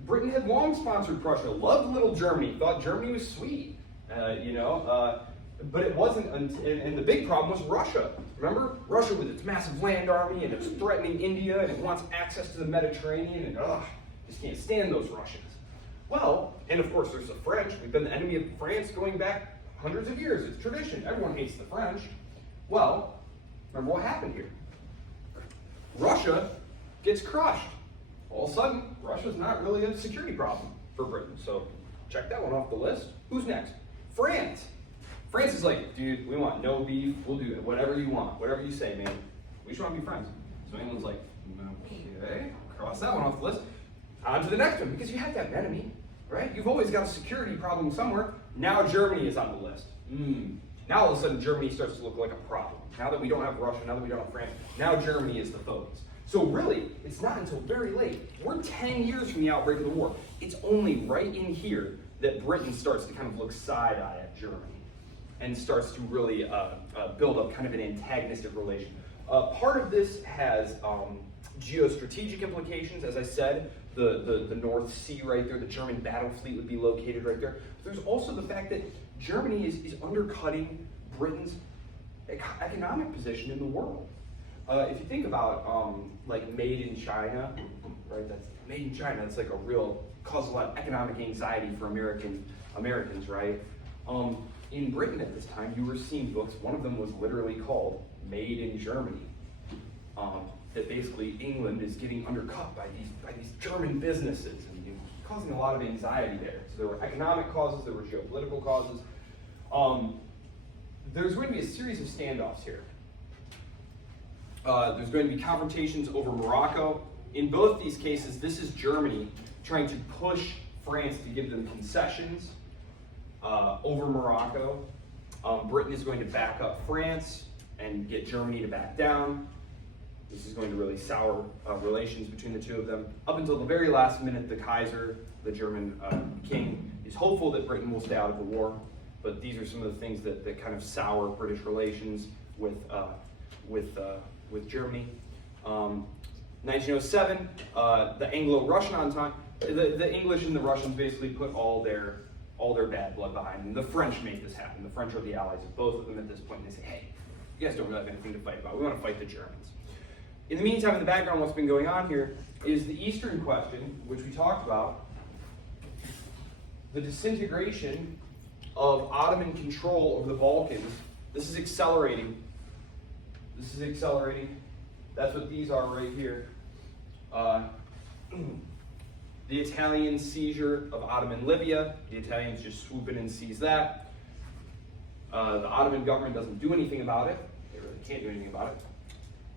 Britain had long sponsored Prussia, loved little Germany, thought Germany was sweet, but it wasn't, and the big problem was Russia. Remember? Russia with its massive land army, and it was threatening India, and it wants access to the Mediterranean, and just can't stand those Russians. Well, and of course there's the French. We've been the enemy of France going back hundreds of years. It's tradition. Everyone hates the French. Well, remember what happened here? Russia gets crushed. All of a sudden, Russia's not really a security problem for Britain. So check that one off the list. Who's next? France. France is like, dude, we want no beef. We'll do whatever you want. Whatever you say, man. We just want to be friends. So England's like, okay, cross that one off the list. On to the next one, because you have to have an enemy, right? You've always got a security problem somewhere. Now Germany is on the list. Now all of a sudden Germany starts to look like a problem. Now that we don't have Russia, now that we don't have France, now Germany is the focus. So really, it's not until very late. We're 10 years from the outbreak of the war. It's only right in here that Britain starts to kind of look side-eye at Germany and starts to really build up kind of an antagonistic relation. Part of this has geostrategic implications. As I said, the North Sea right there, the German battle fleet would be located right there. But there's also the fact that Germany is undercutting Britain's economic position in the world. If you think about like made in China, right? That's made in China. That's like a real causes a lot of economic anxiety for Americans, right? In Britain at this time, you were seeing books. One of them was literally called "Made in Germany." That basically England is getting undercut by these German businesses and causing a lot of anxiety there. So there were economic causes, there were geopolitical causes. There's going to be a series of standoffs here. There's going to be confrontations over Morocco. In both these cases, this is Germany trying to push France to give them concessions over Morocco. Britain is going to back up France and get Germany to back down. This is going to really sour relations between the two of them. Up until the very last minute, the Kaiser, the German king, is hopeful that Britain will stay out of the war. But these are some of the things that kind of sour British relations with Germany. 1907, the Anglo-Russian Entente. The English and the Russians basically put all their bad blood behind them. The French made this happen. The French are the allies of both of them at this point. And they say, hey, you guys don't really have anything to fight about. We want to fight the Germans. In the meantime, in the background, what's been going on here is the Eastern question, which we talked about, the disintegration of Ottoman control over the Balkans. This is accelerating. This is accelerating. That's what these are right here. The Italian seizure of Ottoman Libya. The Italians just swoop in and seize that. The Ottoman government doesn't do anything about it. They really can't do anything about it.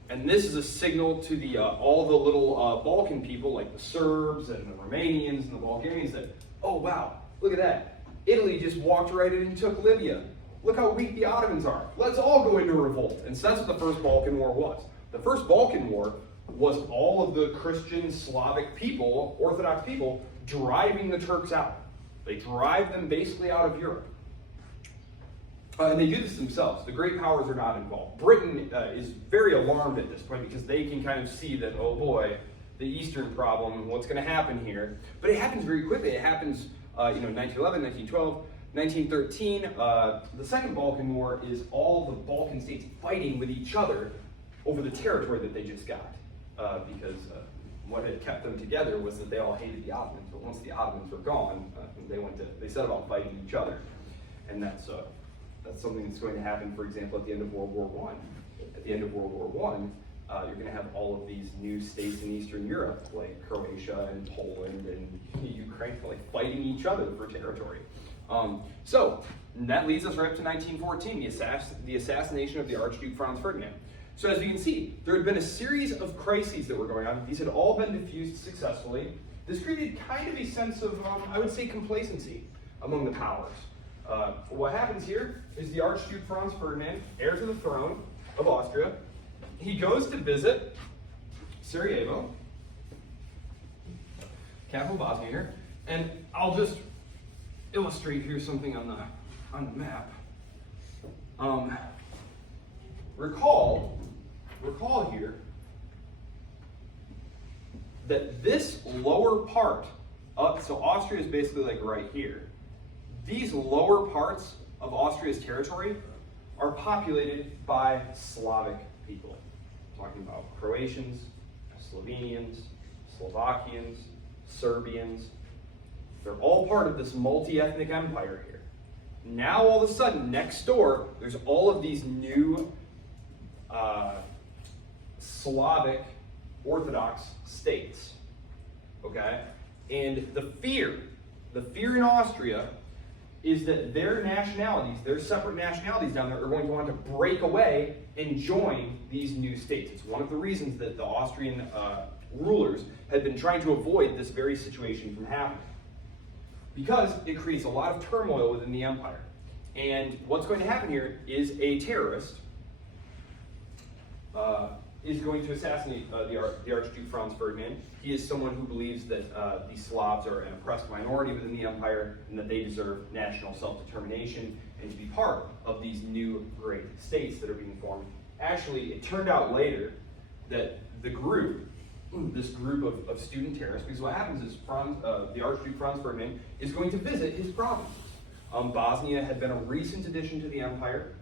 And this is a signal to the all the little Balkan people, like the Serbs and the Romanians and the Bulgarians, that, oh wow, look at that. Italy just walked right in and took Libya. Look how weak the Ottomans are. Let's all go into revolt. And so that's what the First Balkan War was. The First Balkan War was all of the Christian Slavic people, Orthodox people, driving the Turks out. They drive them basically out of Europe. And they do this themselves. The great powers are not involved. Britain is very alarmed at this point because they can kind of see that, oh boy, the Eastern problem, what's going to happen here. But it happens very quickly. It happens 1911, 1912, 1913. The Second Balkan War is all the Balkan states fighting with each other over the territory that they just got, because what had kept them together was that they all hated the Ottomans. But once the Ottomans were gone, they set about fighting each other, and that's something that's going to happen. For example, at the end of World War I. At the end of World War I, you're going to have all of these new states in Eastern Europe, like Croatia and Poland and Ukraine, like fighting each other for territory. So that leads us right up to 1914, the assassination of the Archduke Franz Ferdinand. So as you can see, there had been a series of crises that were going on. These had all been diffused successfully. This created kind of a sense of, I would say, complacency among the powers. What happens here is the Archduke Franz Ferdinand, heir to the throne of Austria, he goes to visit Sarajevo, capital Bosnia here, and I'll just illustrate here something on the map. Recall here that this lower part, so Austria is basically like right here. These lower parts of Austria's territory are populated by Slavic people. I'm talking about Croatians, Slovenians, Slovakians, Serbians. They're all part of this multi-ethnic empire here. Now all of a sudden, next door, there's all of these new Slavic Orthodox states, okay? And the fear in Austria is that their nationalities, their separate nationalities down there are going to want to break away and join these new states. It's one of the reasons that the Austrian rulers had been trying to avoid this very situation from happening, because it creates a lot of turmoil within the empire. And what's going to happen here is a terrorist is going to assassinate the Archduke Franz Ferdinand. He is someone who believes that the Slavs are an oppressed minority within the empire and that they deserve national self-determination and to be part of these new great states that are being formed. Actually, it turned out later that this group of student terrorists, because what happens is the Archduke Franz Ferdinand is going to visit his provinces. Bosnia had been a recent addition to the empire.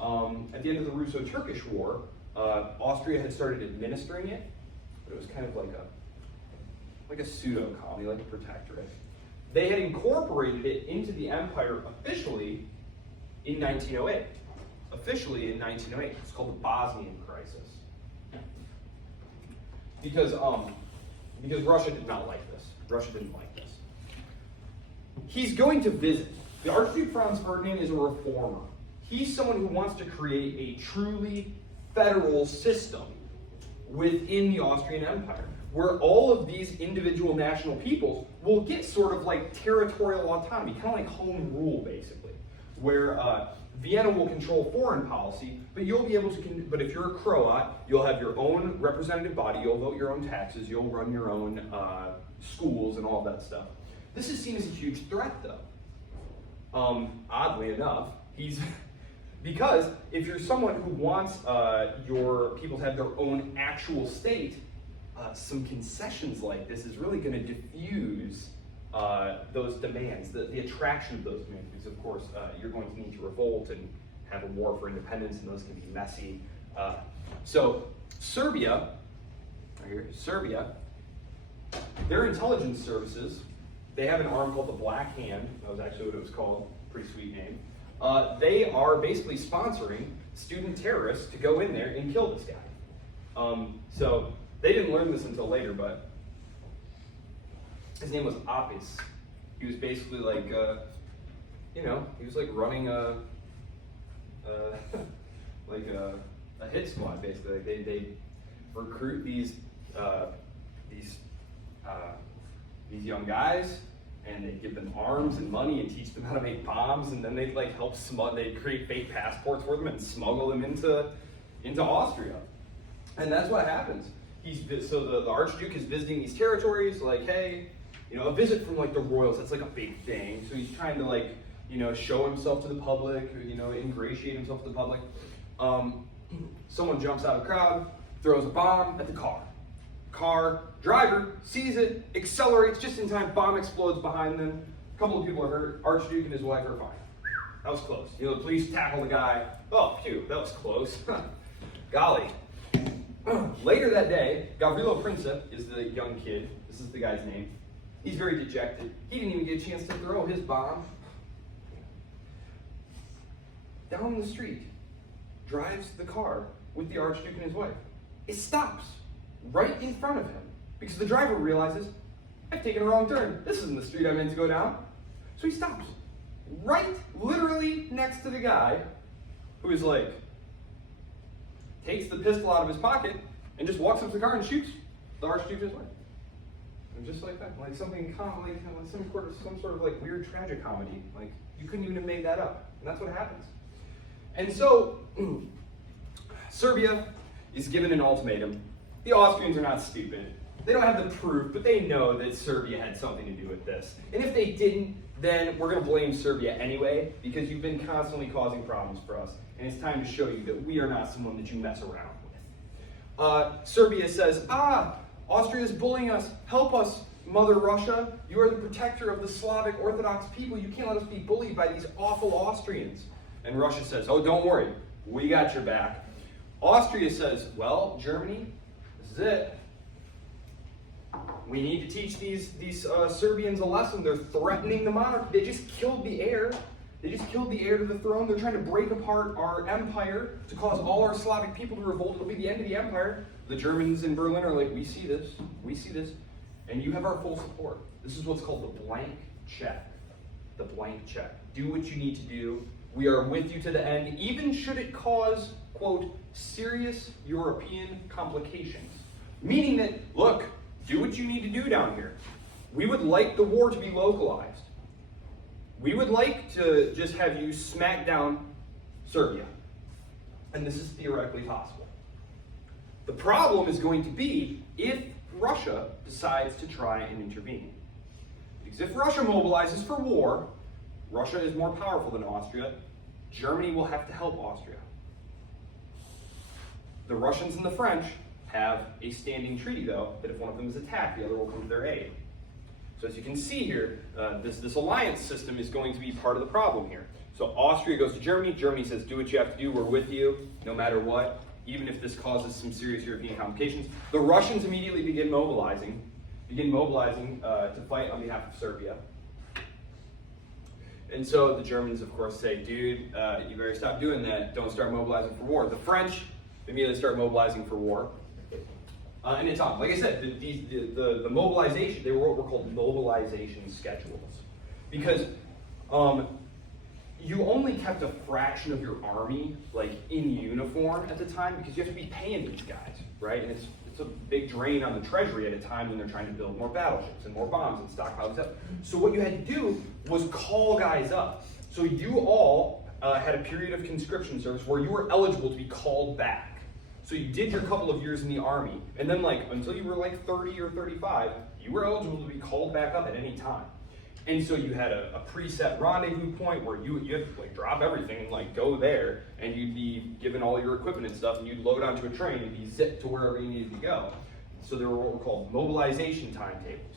At the end of the Russo-Turkish War, Austria had started administering it, but it was kind of like a pseudo-colony, like a protectorate. They had incorporated it into the empire officially in 1908. It's called the Bosnian Crisis. Because Russia did not like this. Russia didn't like this. He's going to visit. The Archduke Franz Ferdinand is a reformer. He's someone who wants to create a truly federal system within the Austrian Empire, where all of these individual national peoples will get sort of like territorial autonomy, kind of like home rule, basically, where Vienna will control foreign policy, but you'll be able to, but if you're a Croat, you'll have your own representative body, you'll vote your own taxes, you'll run your own schools and all that stuff. This is seen as a huge threat, though. Oddly enough, because if you're someone who wants your people to have their own actual state, some concessions like this is really going to diffuse those demands, the attraction of those demands, because of course you're going to need to revolt and have a war for independence, and those can be messy. So Serbia, right here, their intelligence services, they have an arm called the Black Hand. That was actually what it was called. Pretty sweet name. They are basically sponsoring student terrorists to go in there and kill this guy. So they didn't learn this until later, but his name was Apis. He was basically like, he was like running a hit squad, basically. Like they recruit these young guys, and they give them arms and money and teach them how to make bombs, and then they like help they create fake passports for them and smuggle them into Austria. And that's what happens. So the Archduke is visiting these territories, like, hey, a visit from like the royals, that's like a big thing. So he's trying to like, show himself to the public, or, ingratiate himself to the public. Someone jumps out of the crowd, throws a bomb at the car. Driver sees it, accelerates just in time, bomb explodes behind them. A couple of people are hurt. Archduke and his wife are fine. That was close. The police tackle the guy. Oh, phew, that was close. Golly. Later that day, Gavrilo Princip is the young kid. This is the guy's name. He's very dejected. He didn't even get a chance to throw his bomb. Down the street, drives the car with the Archduke and his wife. It stops right in front of him because the driver realizes, I've taken a wrong turn. This isn't the street I meant to go down. So he stops right literally next to the guy who is like, takes the pistol out of his pocket and just walks up to the car and shoots the Archduke and his wife. And just like that, like something like some sort of like weird tragic comedy. Like you couldn't even have made that up. And that's what happens. And so Serbia is given an ultimatum. The Austrians are not stupid. They don't have the proof, but they know that Serbia had something to do with this. And if they didn't, then we're going to blame Serbia anyway, because you've been constantly causing problems for us. And it's time to show you that we are not someone that you mess around with. Serbia says, Austria is bullying us. Help us, Mother Russia. You are the protector of the Slavic Orthodox people. You can't let us be bullied by these awful Austrians. And Russia says, oh, don't worry. We got your back. Austria says, well, Germany, this is it. We need to teach these Serbians a lesson. They're threatening the monarchy. They just killed the heir. They just killed the heir to the throne. They're trying to break apart our empire to cause all our Slavic people to revolt. It'll be the end of the empire. The Germans in Berlin are like, we see this, and you have our full support. This is what's called the blank check. The blank check. Do what you need to do. We are with you to the end, even should it cause, quote, serious European complications. Meaning that, look, do what you need to do down here. We would like the war to be localized. We would like to just have you smack down Serbia. And this is theoretically possible. The problem is going to be if Russia decides to try and intervene. Because if Russia mobilizes for war, Russia is more powerful than Austria. Germany will have to help Austria. The Russians and the French have a standing treaty, though, that if one of them is attacked, the other will come to their aid. So as you can see here, this alliance system is going to be part of the problem here. So Austria goes to Germany. Germany says, do what you have to do. We're with you, no matter what, even if this causes some serious European complications. The Russians immediately begin mobilizing to fight on behalf of Serbia. And so the Germans, of course, say, dude, you better stop doing that. Don't start mobilizing for war. The French immediately start mobilizing for war. And it's on. Like I said, the mobilization, they were what were called mobilization schedules. Because you only kept a fraction of your army like in uniform at the time because you have to be paying these guys, right? And it's a big drain on the treasury at a time when they're trying to build more battleships and more bombs and stockpile stuff. So what you had to do was call guys up. So you all had a period of conscription service where you were eligible to be called back. So you did your couple of years in the army, and then like until you were like 30 or 35, you were eligible to be called back up at any time. And so you had a preset rendezvous point where you had to like drop everything and like go there, and you'd be given all your equipment and stuff, and you'd load onto a train and be zipped to wherever you needed to go. So there were what were called mobilization timetables,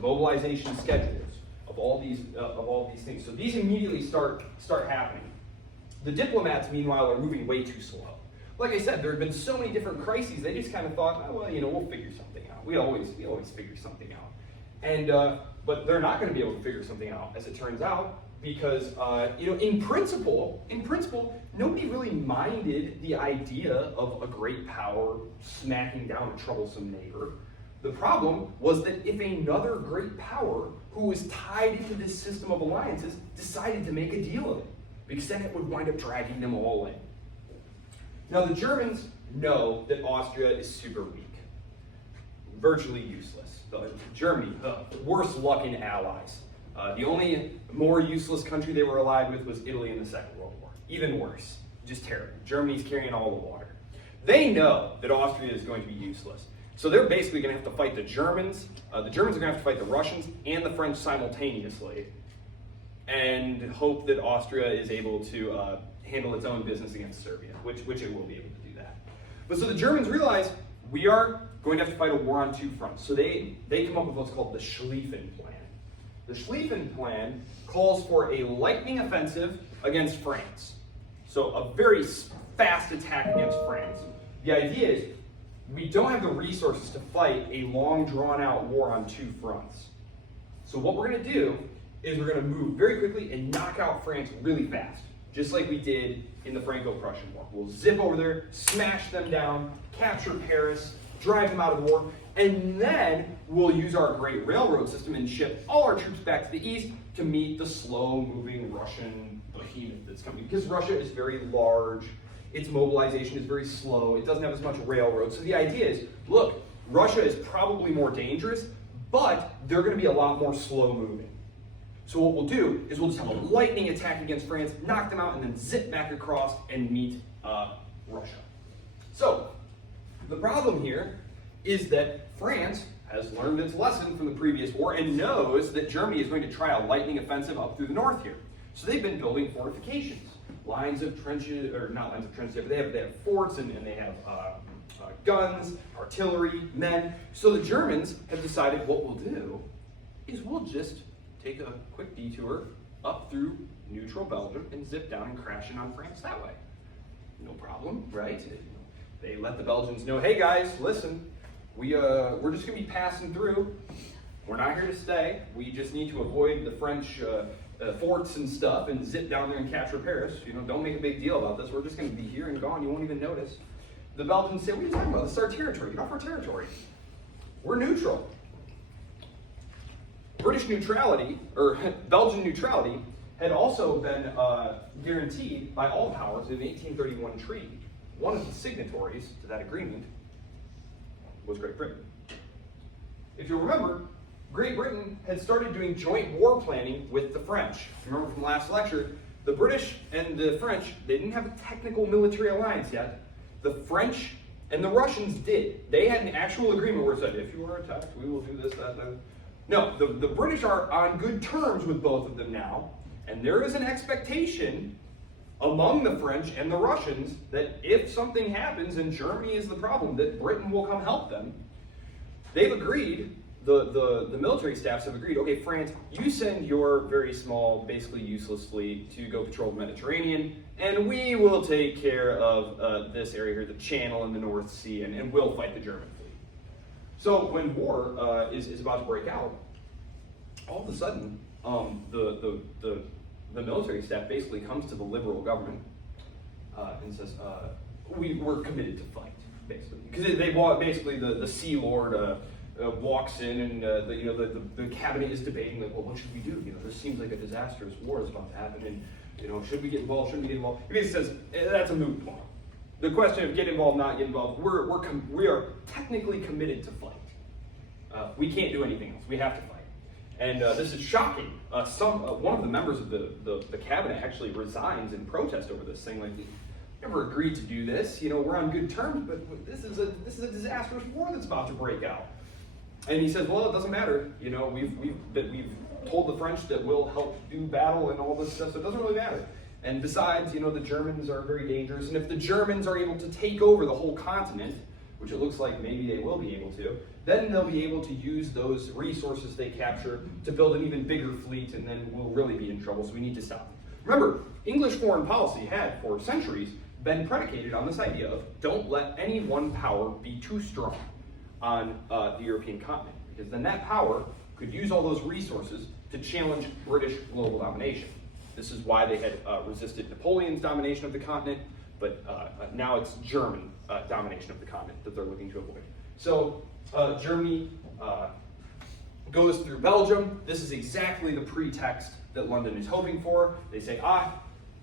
mobilization schedules of all these things. So these immediately start happening. The diplomats, meanwhile, are moving way too slow. Like I said, there have been so many different crises. They just kind of thought, oh, well, we'll figure something out. We always figure something out. And but they're not going to be able to figure something out, as it turns out, because in principle, nobody really minded the idea of a great power smacking down a troublesome neighbor. The problem was that if another great power who was tied into this system of alliances decided to make a deal of it, because then it would wind up dragging them all in. Now, the Germans know that Austria is super weak, virtually useless. Germany, worst luck in allies. The only more useless country they were allied with was Italy in the Second World War. Even worse, just terrible. Germany's carrying all the water. They know that Austria is going to be useless. So they're basically going to have to fight the Germans. The Germans are going to have to fight the Russians and the French simultaneously, and hope that Austria is able to handle its own business against Serbia, which it will be able to do that. But so the Germans realize we are going to have to fight a war on two fronts. So they come up with what's called the Schlieffen Plan. The Schlieffen Plan calls for a lightning offensive against France. So a very fast attack against France. The idea is we don't have the resources to fight a long, drawn-out war on two fronts. So what we're going to do is we're going to move very quickly and knock out France really fast, just like we did in the Franco-Prussian War. We'll zip over there, smash them down, capture Paris, drive them out of the war, and then we'll use our great railroad system and ship all our troops back to the east to meet the slow-moving Russian behemoth that's coming. Because Russia is very large, its mobilization is very slow, it doesn't have as much railroad. So the idea is, look, Russia is probably more dangerous, but they're going to be a lot more slow-moving. So what we'll do is we'll just have a lightning attack against France, knock them out, and then zip back across and meet Russia. So the problem here is that France has learned its lesson from the previous war and knows that Germany is going to try a lightning offensive up through the north here. So they've been building fortifications, lines of trenches, or not lines of trenches, but they have forts and they have guns, artillery, men. So the Germans have decided what we'll do is we'll just take a quick detour up through neutral Belgium and zip down and crash in on France that way. No problem, right? They let the Belgians know, hey guys, listen, we're just gonna be passing through. We're not here to stay. We just need to avoid the French forts and stuff and zip down there and capture Paris. You know, don't make a big deal about this. We're just gonna be here and gone. You won't even notice. The Belgians say, what are you talking about? This is our territory. Get off our territory. We're neutral. British neutrality, or Belgian neutrality, had also been guaranteed by all powers in the 1831 treaty. One of the signatories to that agreement was Great Britain. If you'll remember, Great Britain had started doing joint war planning with the French. If you remember from last lecture, the British and the French, they didn't have a technical military alliance yet. The French and the Russians did. They had an actual agreement where it said, if you are attacked, we will do this, that, that. No, the British are on good terms with both of them now, and there is an expectation among the French and the Russians that if something happens and Germany is the problem, that Britain will come help them. They've agreed, the military staffs have agreed, okay, France, you send your very small, basically useless fleet to go patrol the Mediterranean, and we will take care of this area here, the Channel and the North Sea, and we'll fight the German fleet. So when war is about to break out, all of a sudden, the military staff basically comes to the liberal government and says, we're committed to fight, basically. Because they want, basically, the Sea Lord walks in and the cabinet is debating, like, well, what should we do? You know, this seems like a disastrous war is about to happen, and you know, should we get involved, shouldn't we get involved? He basically says, that's a moot point. The question of get involved, not get involved, we are technically committed to fight. We can't do anything else. We have to fight. And this is shocking. One of the members of the cabinet actually resigns in protest over this, saying, like, we never agreed to do this. You know, we're on good terms, but this is a disastrous war that's about to break out. And he says, well, it doesn't matter. You know, we've told the French that we'll help do battle and all this stuff, so it doesn't really matter. And besides, you know, the Germans are very dangerous, and if the Germans are able to take over the whole continent, which it looks like maybe they will be able to, then they'll be able to use those resources they capture to build an even bigger fleet, and then we'll really be in trouble, so we need to stop. Remember, English foreign policy had, for centuries, been predicated on this idea of don't let any one power be too strong on the European continent, because then that power could use all those resources to challenge British global domination. This is why they had resisted Napoleon's domination of the continent, but now it's German domination of the continent that they're looking to avoid. So Germany goes through Belgium. This is exactly the pretext that London is hoping for. They say,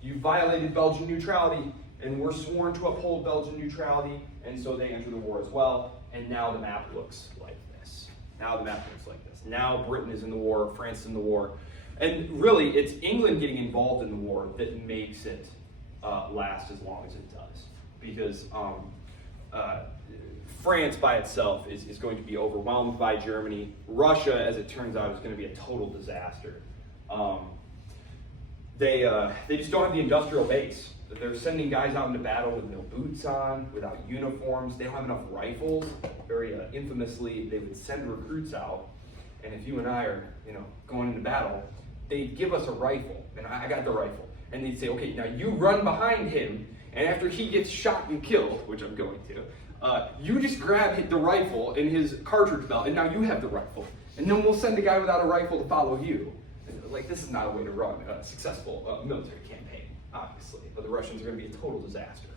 you violated Belgian neutrality, and we're sworn to uphold Belgian neutrality, and so they enter the war as well, and now the map looks like this. Now Britain is in the war, France is in the war, and really it's England getting involved in the war that makes it last as long as it does, because France by itself is going to be overwhelmed by Germany. Russia, as it turns out, is going to be a total disaster. They just don't have the industrial base. They're sending guys out into battle with no boots on, without uniforms. They don't have enough rifles. Very infamously, they would send recruits out, and if you and I are, going into battle, they'd give us a rifle, and I got the rifle, and they'd say, okay, now you run behind him, and after he gets shot and killed, which I'm going to, You just grab the rifle in his cartridge belt, and now you have the rifle. And then we'll send a guy without a rifle to follow you. Like, this is not a way to run a successful military campaign, obviously. But the Russians are going to be a total disaster.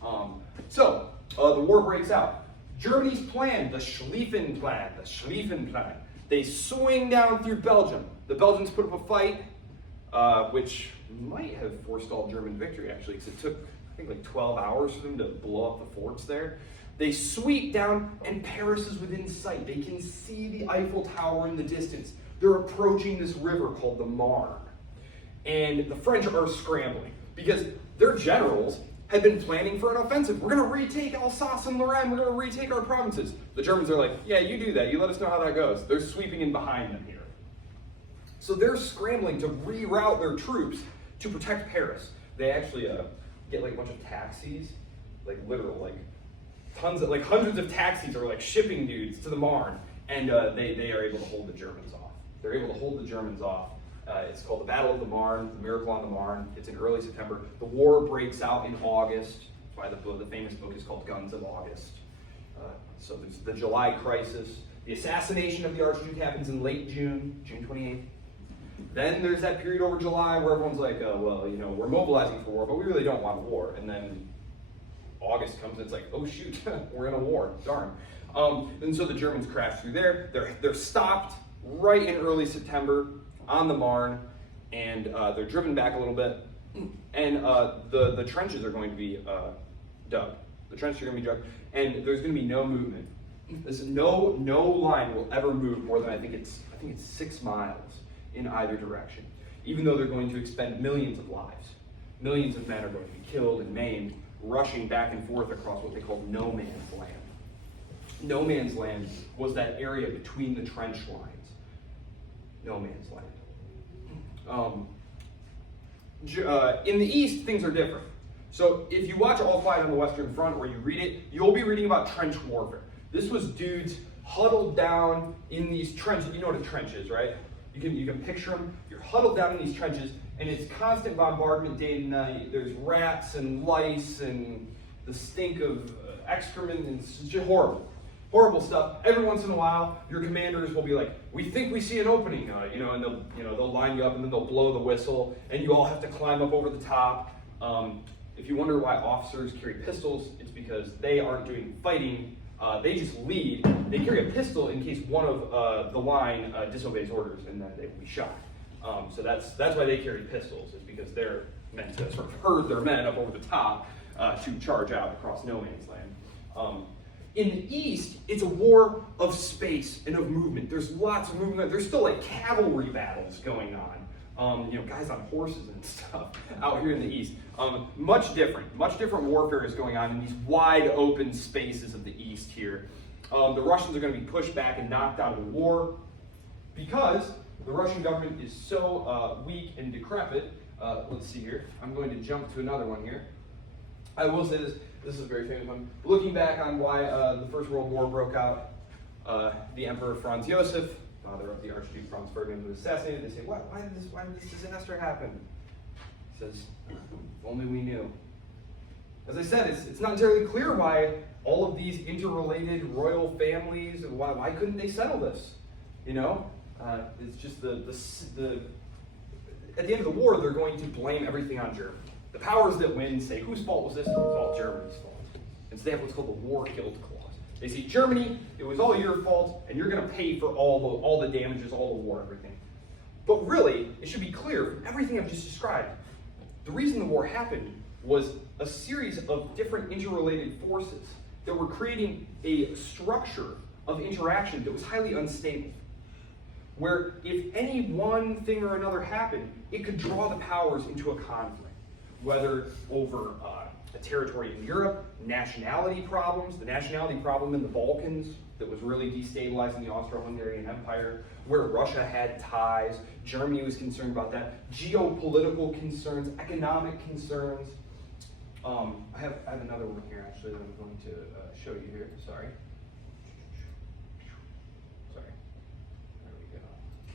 The war breaks out. Germany's plan, the Schlieffen Plan. They swing down through Belgium. The Belgians put up a fight, which might have forestalled German victory, actually, because it took, I think, like 12 hours for them to blow up the forts there. They sweep down, and Paris is within sight. They can see the Eiffel Tower in the distance. They're approaching this river called the Marne. And the French are scrambling, because their generals had been planning for an offensive. We're going to retake Alsace and Lorraine. We're going to retake our provinces. The Germans are like, yeah, you do that. You let us know how that goes. They're sweeping in behind them here. So they're scrambling to reroute their troops to protect Paris. They actually get like a bunch of taxis, like literal, like tons of, like hundreds of taxis are like shipping dudes to the Marne, and they are able to hold the Germans off. They're able to hold the Germans off. It's called the Battle of the Marne, the Miracle on the Marne. It's in early September. The war breaks out in August. That's why the famous book is called Guns of August. So there's the July crisis. The assassination of the Archduke happens in late June, June 28th. Then there's that period over July where everyone's like, well, you know, we're mobilizing for war, but we really don't want war. And then August comes and it's like, oh shoot, we're in a war, darn. And so the Germans crash through there. They're stopped right in early September on the Marne, and they're driven back a little bit, and the trenches are going to be dug. The trenches are going to be dug, and there's going to be no movement. No line will ever move more than I think it's 6 miles in either direction, even though they're going to expend millions of lives. Millions of men are going to be killed and maimed, rushing back and forth across what they call no man's land. No man's land was that area between the trench lines. No man's land. In the East, things are different. So if you watch All Quiet on the Western Front, or you read it, you'll be reading about trench warfare. This was dudes huddled down in these trenches. You know what a trench is, right? You can picture them. You're huddled down in these trenches, and it's constant bombardment day and night. There's rats and lice and the stink of excrement, and it's just horrible. Horrible stuff. Every once in a while, your commanders will be like, "We think we see an opening," and they'll line you up, and then they'll blow the whistle, and you all have to climb up over the top. If you wonder why officers carry pistols, it's because they aren't doing fighting. They just lead. They carry a pistol in case one of the line disobeys orders, and then they will be shot. So that's why they carry pistols, is because they're meant to sort of herd their men up over the top to charge out across no man's land. In the East, it's a war of space and of movement. There's lots of movement. There's still like cavalry battles going on. Guys on horses and stuff out here in the East. Much different warfare is going on in these wide open spaces of the East here. The Russians are going to be pushed back and knocked out of the war because the Russian government is so weak and decrepit. Let's see here. I'm going to jump to another one here. I will say this. This is a very famous one. Looking back on why the First World War broke out, the Emperor Franz Josef, father of the Archduke Franz Ferdinand, was assassinated. They say, why did this disaster happen? He says, if only we knew. As I said, it's not entirely clear why all of these interrelated royal families, why couldn't they settle this? It's just the at the end of the war, they're going to blame everything on Germany. The powers that win say, whose fault was this? It was all Germany's fault. And so they have what's called the war guilt clause. They say, Germany, it was all your fault, and you're going to pay for all the damages, all the war, everything. But really, it should be clear from everything I've just described, the reason the war happened was a series of different interrelated forces that were creating a structure of interaction that was highly unstable, where if any one thing or another happened, it could draw the powers into a conflict, whether over a territory in Europe, nationality problems, the nationality problem in the Balkans that was really destabilizing the Austro-Hungarian Empire, where Russia had ties, Germany was concerned about that, geopolitical concerns, economic concerns. I have another one here actually that I'm going to show you here, sorry. There we go.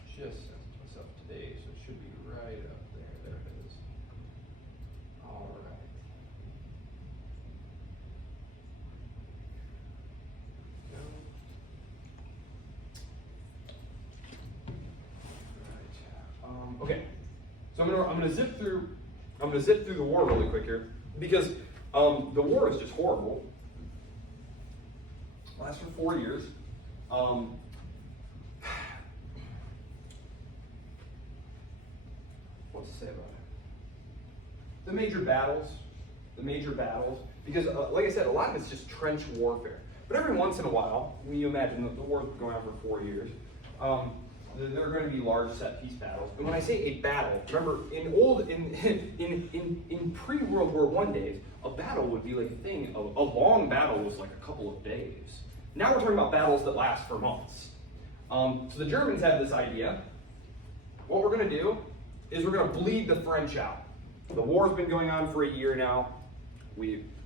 Just sent myself today, so it should be right up there. There it is. All right. So I'm gonna zip through the war really quick here because the war is just horrible. Lasted for 4 years. What to say about it? The major battles, because like I said, a lot of it's just trench warfare. But every once in a while, when you imagine the war going on for 4 years, there are going to be large set piece battles. And when I say a battle, remember in pre-World War I days, a battle would be like a thing. A long battle was like a couple of days. Now we're talking about battles that last for months. So the Germans had this idea. What we're going to do is we're going to bleed the French out. The war's been going on for a year now.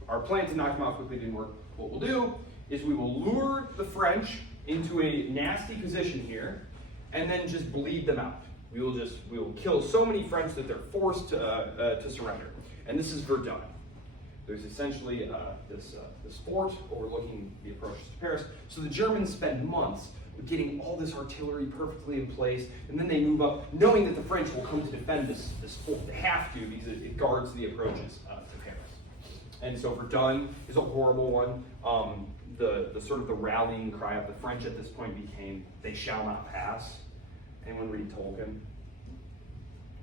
Our plan to knock them out quickly didn't work. What we'll do is we will lure the French into a nasty position here, and then just bleed them out. We will kill so many French that they're forced to surrender. And this is Verdun. There's essentially this fort overlooking the approaches to Paris. So the Germans spend months getting all this artillery perfectly in place, and then they move up, knowing that the French will come to defend this fort. They have to, because it guards the approaches to Paris. And so Verdun is a horrible one. The sort of the rallying cry of the French at this point became, "They shall not pass." Anyone read Tolkien?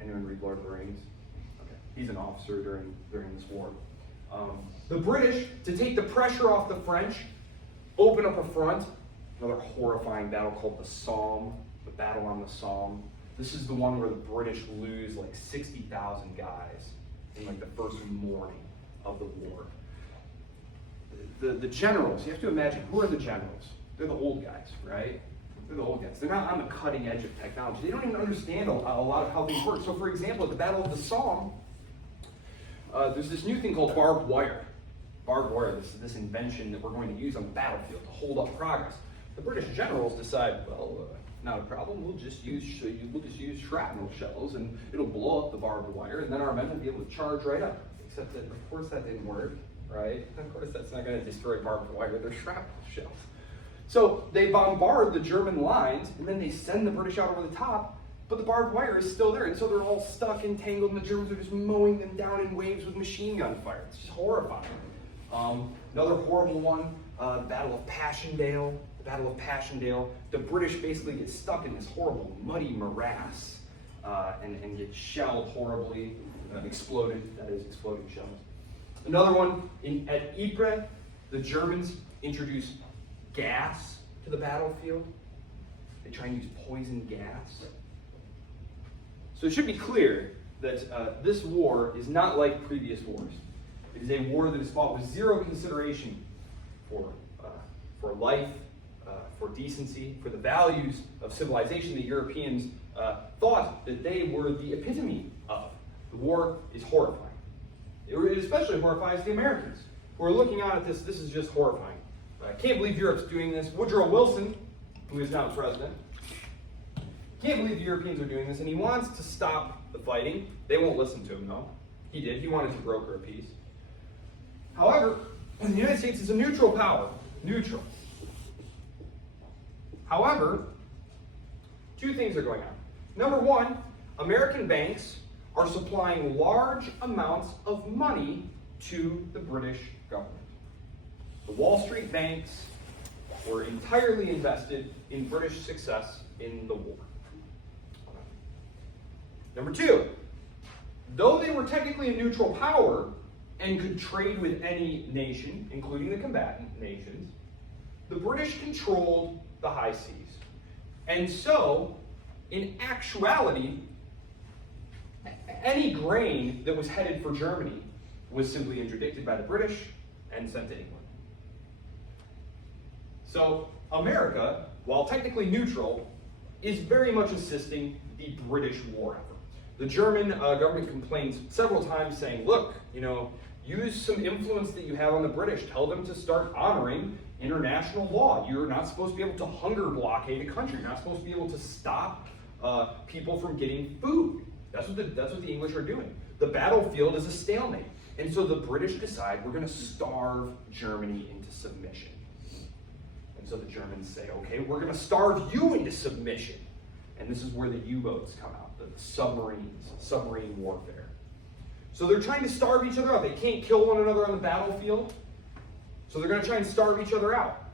Anyone read Lord of the Rings? Okay, he's an officer during this war. The British, to take the pressure off the French, open up a front. Another horrifying battle called the Somme, the Battle on the Somme. This is the one where the British lose like 60,000 guys in like the first morning of the war. The generals, you have to imagine, who are the generals? They're the old guys, right? They're the old guys. They're not on the cutting edge of technology. They don't even understand a lot of how things work. So for example, at the Battle of the Somme, there's this new thing called barbed wire. Barbed wire, this invention that we're going to use on the battlefield to hold up progress. The British generals decide, well, not a problem. We'll just use shrapnel shells, and it'll blow up the barbed wire, and then our men will be able to charge right up. Except that, of course, that didn't work, right? Of course, that's not going to destroy barbed wire. They're shrapnel shells. So they bombard the German lines, and then they send the British out over the top. But the barbed wire is still there, and so they're all stuck, entangled, and the Germans are just mowing them down in waves with machine gun fire. It's just horrifying. Another horrible one, the Battle of Passchendaele. The British basically get stuck in this horrible, muddy morass and get shelled horribly, exploded, that is, exploding shells. Another one, at Ypres, the Germans introduce gas to the battlefield. They try and use poison gas. So it should be clear that this war is not like previous wars. It is a war that is fought with zero consideration for life, for decency, for the values of civilization that Europeans thought that they were the epitome of. The war is horrifying. It especially horrifies the Americans, who are looking on at this. This is just horrifying. I can't believe Europe's doing this. Woodrow Wilson, who is now president, can't believe the Europeans are doing this, and he wants to stop the fighting. They won't listen to him, though. He did. He wanted to broker a peace. However, the United States is a neutral power. Neutral. However, two things are going on. Number one, American banks are supplying large amounts of money to the British government. The Wall Street banks were entirely invested in British success in the war. Number two, though they were technically a neutral power and could trade with any nation, including the combatant nations, the British controlled the high seas. And so, in actuality, any grain that was headed for Germany was simply interdicted by the British and sent to England. So, America, while technically neutral, is very much assisting the British war effort. The German government complains several times saying, look, use some influence that you have on the British. Tell them to start honoring international law. You're not supposed to be able to hunger blockade a country. You're not supposed to be able to stop people from getting food. That's what the English are doing. The battlefield is a stalemate. And so the British decide we're going to starve Germany into submission. And so the Germans say, okay, we're going to starve you into submission. And this is where the U-boats come out, the submarines, submarine warfare. So they're trying to starve each other out. They can't kill one another on the battlefield. So they're going to try and starve each other out.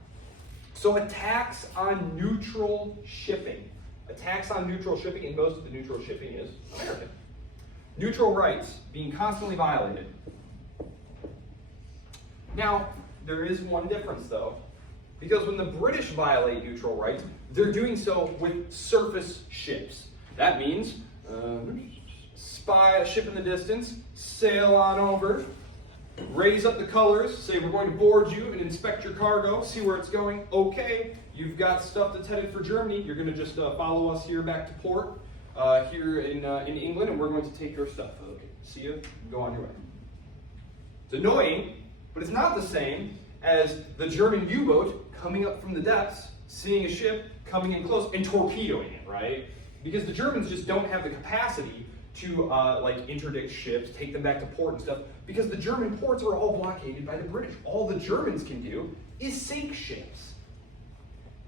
So attacks on neutral shipping. Attacks on neutral shipping, and most of the neutral shipping is American. Neutral rights being constantly violated. Now, there is one difference though, because when the British violate neutral rights, they're doing so with surface ships. That means spy a ship in the distance, sail on over, raise up the colors, say we're going to board you and inspect your cargo, see where it's going. Okay, you've got stuff that's headed for Germany. You're going to just follow us here back to port here in England, and we're going to take your stuff. Okay, see you. Go on your way. It's annoying, but it's not the same as the German U-boat coming up from the depths, seeing a ship coming in close, and torpedoing it, right? Because the Germans just don't have the capacity to like interdict ships, take them back to port and stuff, because the German ports are all blockaded by the British. All the Germans can do is sink ships.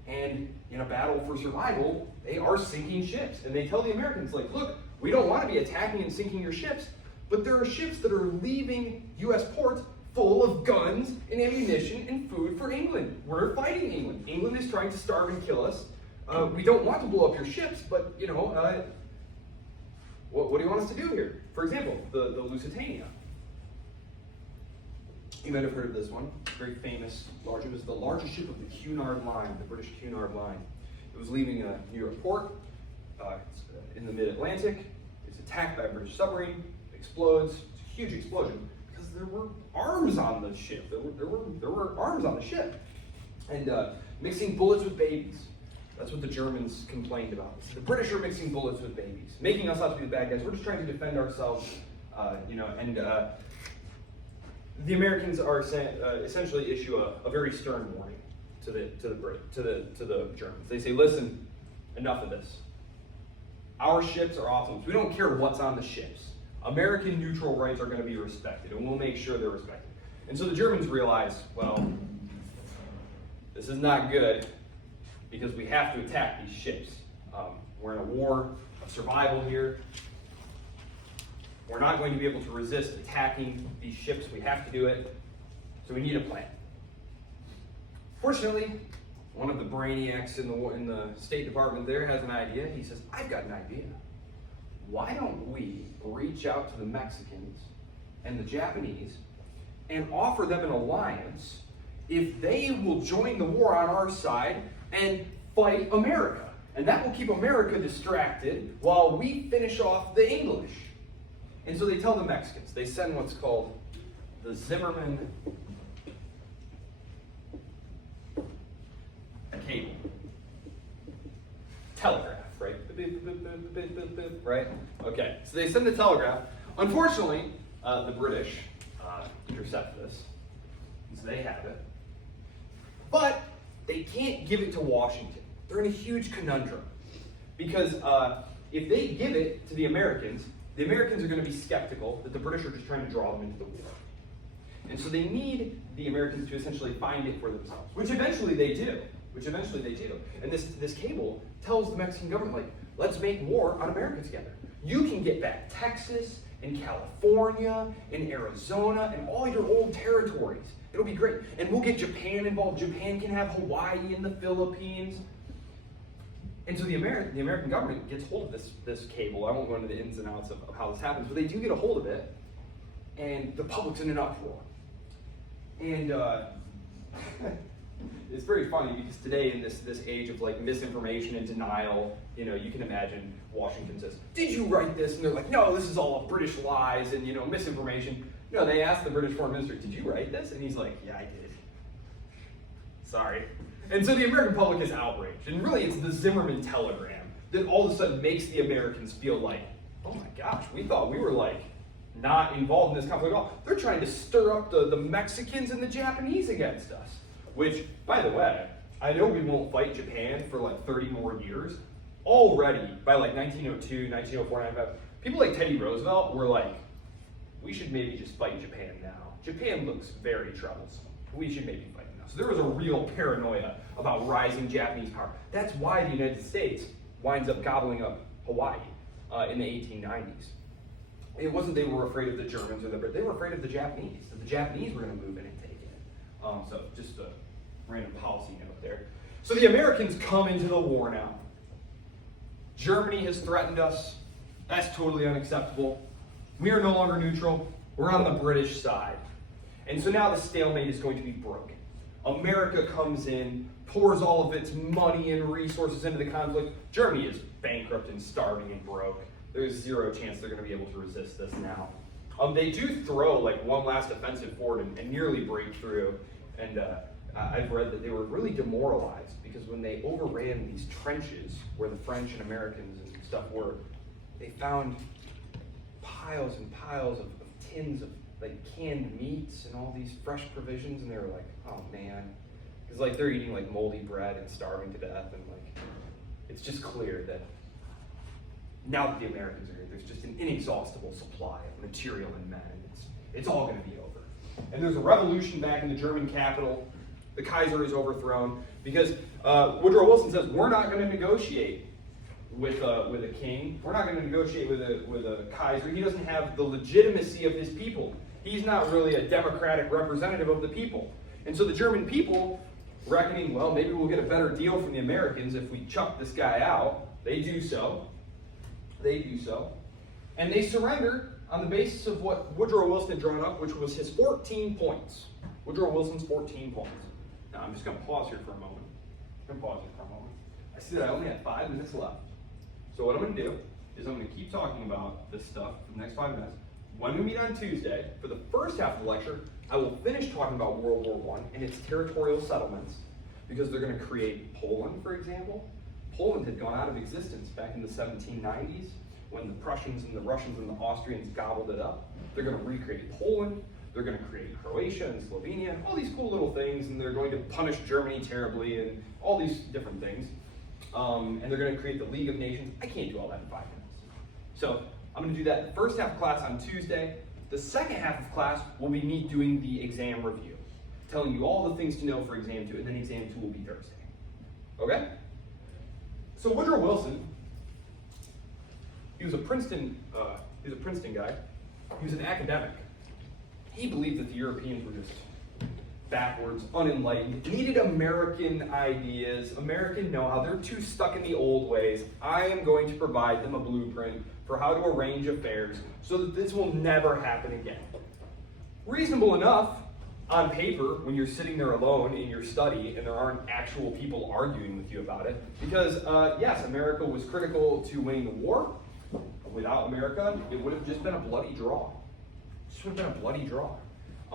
And in a battle for survival, they are sinking ships. And they tell the Americans, like, look, we don't want to be attacking and sinking your ships, but there are ships that are leaving U.S. ports full of guns and ammunition and food for England. We're fighting England. England is trying to starve and kill us. We don't want to blow up your ships, but, you know, what do you want us to do here? For example, the Lusitania. You might have heard of this one. Very famous. It was the largest ship of the Cunard Line, the British Cunard Line. It was leaving New York port in the mid-Atlantic. It's attacked by a British submarine, explodes. It's a huge explosion because there were arms on the ship. There were arms on the ship. And mixing bullets with babies. That's what the Germans complained about. So the British are mixing bullets with babies, making us out to be the bad guys. We're just trying to defend ourselves, you know. And the Americans are essentially issue a very stern warning to the Germans. They say, listen, enough of this. Our ships are off limits. We don't care what's on the ships. American neutral rights are going to be respected, and we'll make sure they're respected. And so the Germans realize, well, this is not good, because we have to attack these ships. We're in a war of survival here. We're not going to be able to resist attacking these ships. We have to do it. So we need a plan. Fortunately, one of the brainiacs in the State Department there has an idea. He says, I've got an idea. Why don't we reach out to the Mexicans and the Japanese and offer them an alliance if they will join the war on our side and fight America? And that will keep America distracted while we finish off the English. And so they tell the Mexicans, they send what's called the Zimmerman cable. Telegraph, right? Right? Okay, so they send the telegraph. Unfortunately, the British intercept this, so they have it. But they can't give it to Washington. They're in a huge conundrum. Because if they give it to the Americans are going to be skeptical that the British are just trying to draw them into the war. And so they need the Americans to essentially find it for themselves, which eventually they do. And this cable tells the Mexican government, like, let's make war on America together. You can get back Texas and California and Arizona and all your old territories. It'll be great. And we'll get Japan involved. Japan can have Hawaii and the Philippines. And so the American government gets hold of this cable. I won't go into the ins and outs of how this happens, but they do get a hold of it, and the public's in an uproar. And it's very funny because today in this age of like misinformation and denial, you know, you can imagine Washington says, "Did you write this?" And they're like, "No, this is all British lies and, you know, misinformation." No, they asked the British Foreign Minister, "Did you write this?" And he's like, "Yeah, I did. Sorry." And so the American public is outraged. And really, it's the Zimmerman telegram that all of a sudden makes the Americans feel like, oh my gosh, we thought we were like not involved in this conflict at all. They're trying to stir up the Mexicans and the Japanese against us. Which, by the way, I know we won't fight Japan for like 30 more years. Already, by like 1902, 1904, 1905, people like Teddy Roosevelt were like, we should maybe just fight Japan now. Japan looks very troublesome. We should maybe fight now. So there was a real paranoia about rising Japanese power. That's why the United States winds up gobbling up Hawaii in the 1890s. It wasn't they were afraid of the Germans or the Brits, they were afraid of the Japanese, that the Japanese were going to move in and take it. So just a random policy note there. So the Americans come into the war now. Germany has threatened us. That's totally unacceptable. We are no longer neutral. We're on the British side. And so now the stalemate is going to be broken. America comes in, pours all of its money and resources into the conflict. Germany is bankrupt and starving and broke. There's zero chance they're going to be able to resist this now. They do throw like one last offensive forward and nearly break through. And I've read that they were really demoralized because when they overran these trenches where the French and Americans and stuff were, they found piles and piles of tins of like canned meats and all these fresh provisions, and they were like, oh man, because like they're eating like moldy bread and starving to death, and like it's just clear that now that the Americans are here, there's just an inexhaustible supply of material and men, and it's all going to be over. And there's a revolution back in the German capital. The Kaiser is overthrown because Woodrow Wilson says we're not going to negotiate with a king. We're not going to negotiate with a Kaiser. He doesn't have the legitimacy of his people. He's not really a democratic representative of the people. And so the German people, reckoning, well, maybe we'll get a better deal from the Americans if we chuck this guy out. They do so. And they surrender on the basis of what Woodrow Wilson had drawn up, which was his 14 points. Woodrow Wilson's 14 points. Now, I'm just going to pause here for a moment. I see that I only have 5 minutes left. So what I'm going to do is I'm going to keep talking about this stuff for the next 5 minutes. When we meet on Tuesday, for the first half of the lecture, I will finish talking about World War I and its territorial settlements, because they're going to create Poland, for example. Poland had gone out of existence back in the 1790s when the Prussians and the Russians and the Austrians gobbled it up. They're going to recreate Poland. They're going to create Croatia and Slovenia, all these cool little things, and they're going to punish Germany terribly and all these different things. And they're going to create the League of Nations. I can't do all that in 5 minutes. So I'm going to do that in the first half of class on Tuesday. The second half of class will be me doing the exam review, telling you all the things to know for exam 2, and then exam 2 will be Thursday. Okay? So Woodrow Wilson, he was a Princeton guy. He was an academic. He believed that the Europeans were just backwards, unenlightened, needed American ideas, American know-how. They're too stuck in the old ways. I am going to provide them a blueprint for how to arrange affairs so that this will never happen again. Reasonable enough on paper when you're sitting there alone in your study and there aren't actual people arguing with you about it, because yes, America was critical to winning the war. Without America, it would have just been a bloody draw. This would have been a bloody draw.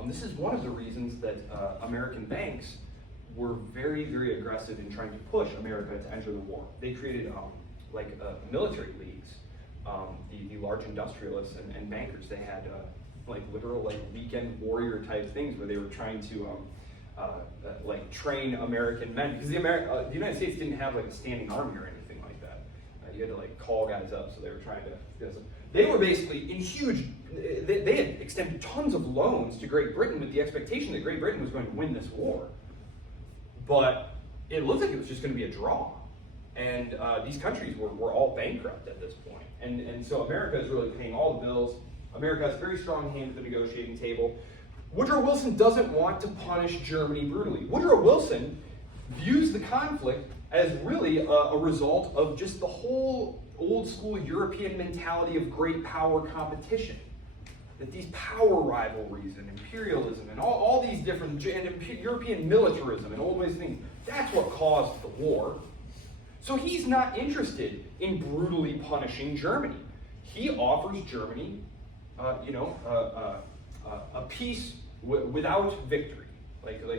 This is one of the reasons that American banks were very, very aggressive in trying to push America to enter the war. They created military leagues. The large industrialists and bankers, they had literal weekend warrior type things where they were trying to train American men, because the United States didn't have a standing army or anything like that. You had to call guys up, so they were trying to. They were basically in huge. They had extended tons of loans to Great Britain with the expectation that Great Britain was going to win this war, but it looked like it was just going to be a draw, and these countries were all bankrupt at this point, and so America is really paying all the bills. America has a very strong hand at the negotiating table. Woodrow Wilson doesn't want to punish Germany brutally. Woodrow Wilson views the conflict as really a result of just the whole old school European mentality of great power competition. That these power rivalries and imperialism and all these different, and European militarism and old ways of thinking, that's what caused the war. So he's not interested in brutally punishing Germany. He offers Germany a peace without victory.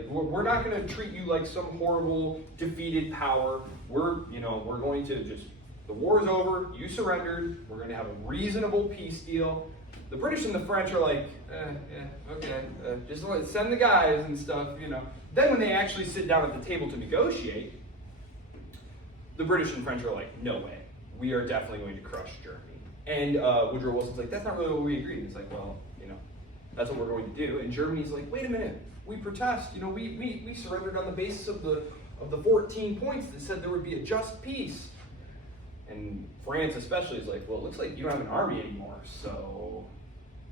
We're not going to treat you like some horrible defeated power. We're going to just, the war is over, you surrendered, we're going to have a reasonable peace deal. The British and the French are like, okay, just send the guys and stuff, Then when they actually sit down at the table to negotiate, the British and French are like, no way, we are definitely going to crush Germany. And Woodrow Wilson's like, that's not really what we agreed. It's like, well, that's what we're going to do. And Germany's like, wait a minute, we protest. We surrendered on the basis of the 14 points that said there would be a just peace. And France especially is like, well, it looks like you don't have an army anymore, so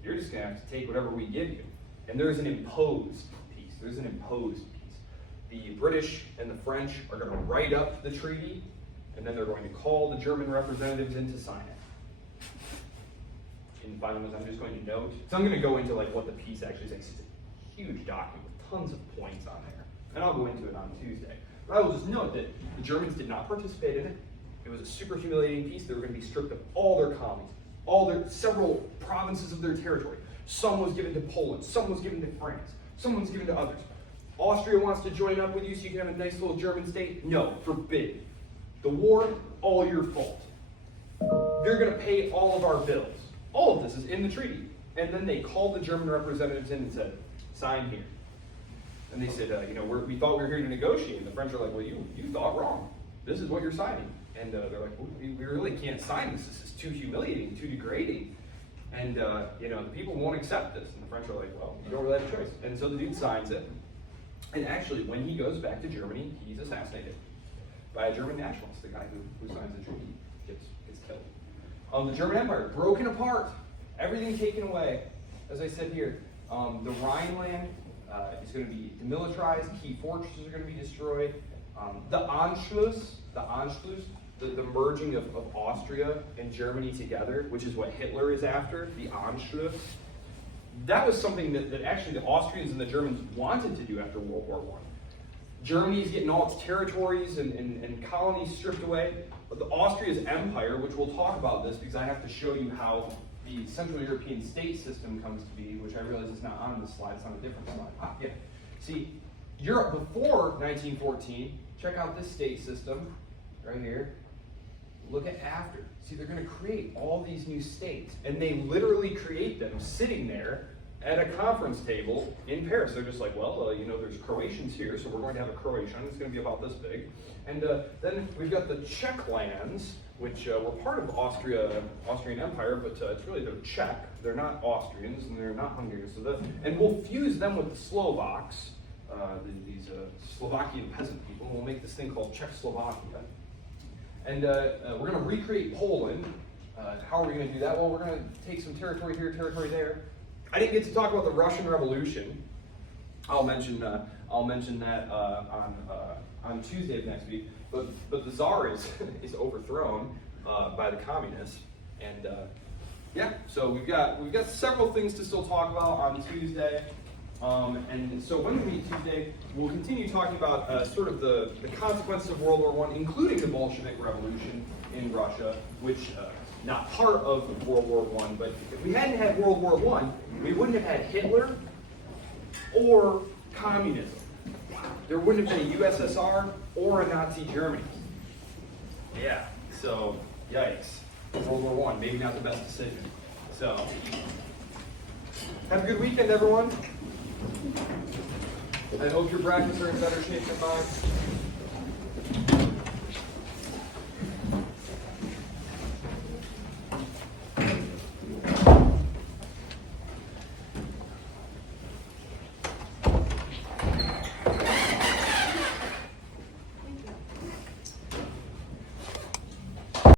you're just gonna have to take whatever we give you. And there's an imposed peace. There's an imposed peace. The British and the French are gonna write up the treaty, and then they're going to call the German representatives in to sign it. In final notes, I'm just going to note, so I'm gonna go into like what the peace actually is. It's a huge document with tons of points on there. And I'll go into it on Tuesday. But I will just note that the Germans did not participate in it. It was a super humiliating peace. They were going to be stripped of all their colonies, all their several provinces of their territory. Some was given to Poland, some was given to France, some was given to others. Austria wants to join up with you so you can have a nice little German state. No, forbid. The war, all your fault. They're going to pay all of our bills. All of this is in the treaty. And then they called the German representatives in and said, sign here. And they said, we thought we were here to negotiate. And the French are like, well, you thought wrong. This is what you're signing. And they're like, well, we really can't sign this. This is too humiliating, too degrading. And, the people won't accept this. And the French are like, well, you don't really have a choice. And so the dude signs it. And actually, when he goes back to Germany, he's assassinated by a German nationalist. The guy who signs the treaty gets killed. The German Empire, broken apart. Everything taken away. As I said here, the Rhineland is going to be demilitarized. Key fortresses are going to be destroyed. The Anschluss, the merging of Austria and Germany together, which is what Hitler is after, the Anschluss. That was something that actually the Austrians and the Germans wanted to do after World War I. Germany's getting all its territories and colonies stripped away, but the Austria's empire, which we'll talk about this because I have to show you how the Central European state system comes to be, which I realize is not on this slide, it's on a different slide. Yeah. See, Europe before 1914, check out this state system right here. Look at after. See, they're going to create all these new states, and they literally create them sitting there at a conference table in Paris. They're just like, well, there's Croatians here, so we're going to have a Croatian. It's going to be about this big. And then we've got the Czech lands, which were part of Austrian Empire, but it's really they're Czech. They're not Austrians, and they're not Hungarians. And we'll fuse them with the Slovaks, these Slovakian peasant people. We'll make this thing called Czechoslovakia. And we're going to recreate Poland. How are we going to do that? Well, we're going to take some territory here, territory there. I didn't get to talk about the Russian Revolution. I'll mention that on Tuesday of next week. But the Tsar is overthrown by the communists, and so we've got several things to still talk about on Tuesday. And so when we meet Tuesday, we'll continue talking about sort of the consequences of World War I, including the Bolshevik Revolution in Russia, which not part of World War I, but if we hadn't had World War I, we wouldn't have had Hitler or communism. There wouldn't have been a USSR or a Nazi Germany. Yeah, so yikes. World War I, maybe not the best decision. So, have a good weekend, everyone. I hope your brackets are in better shape than mine.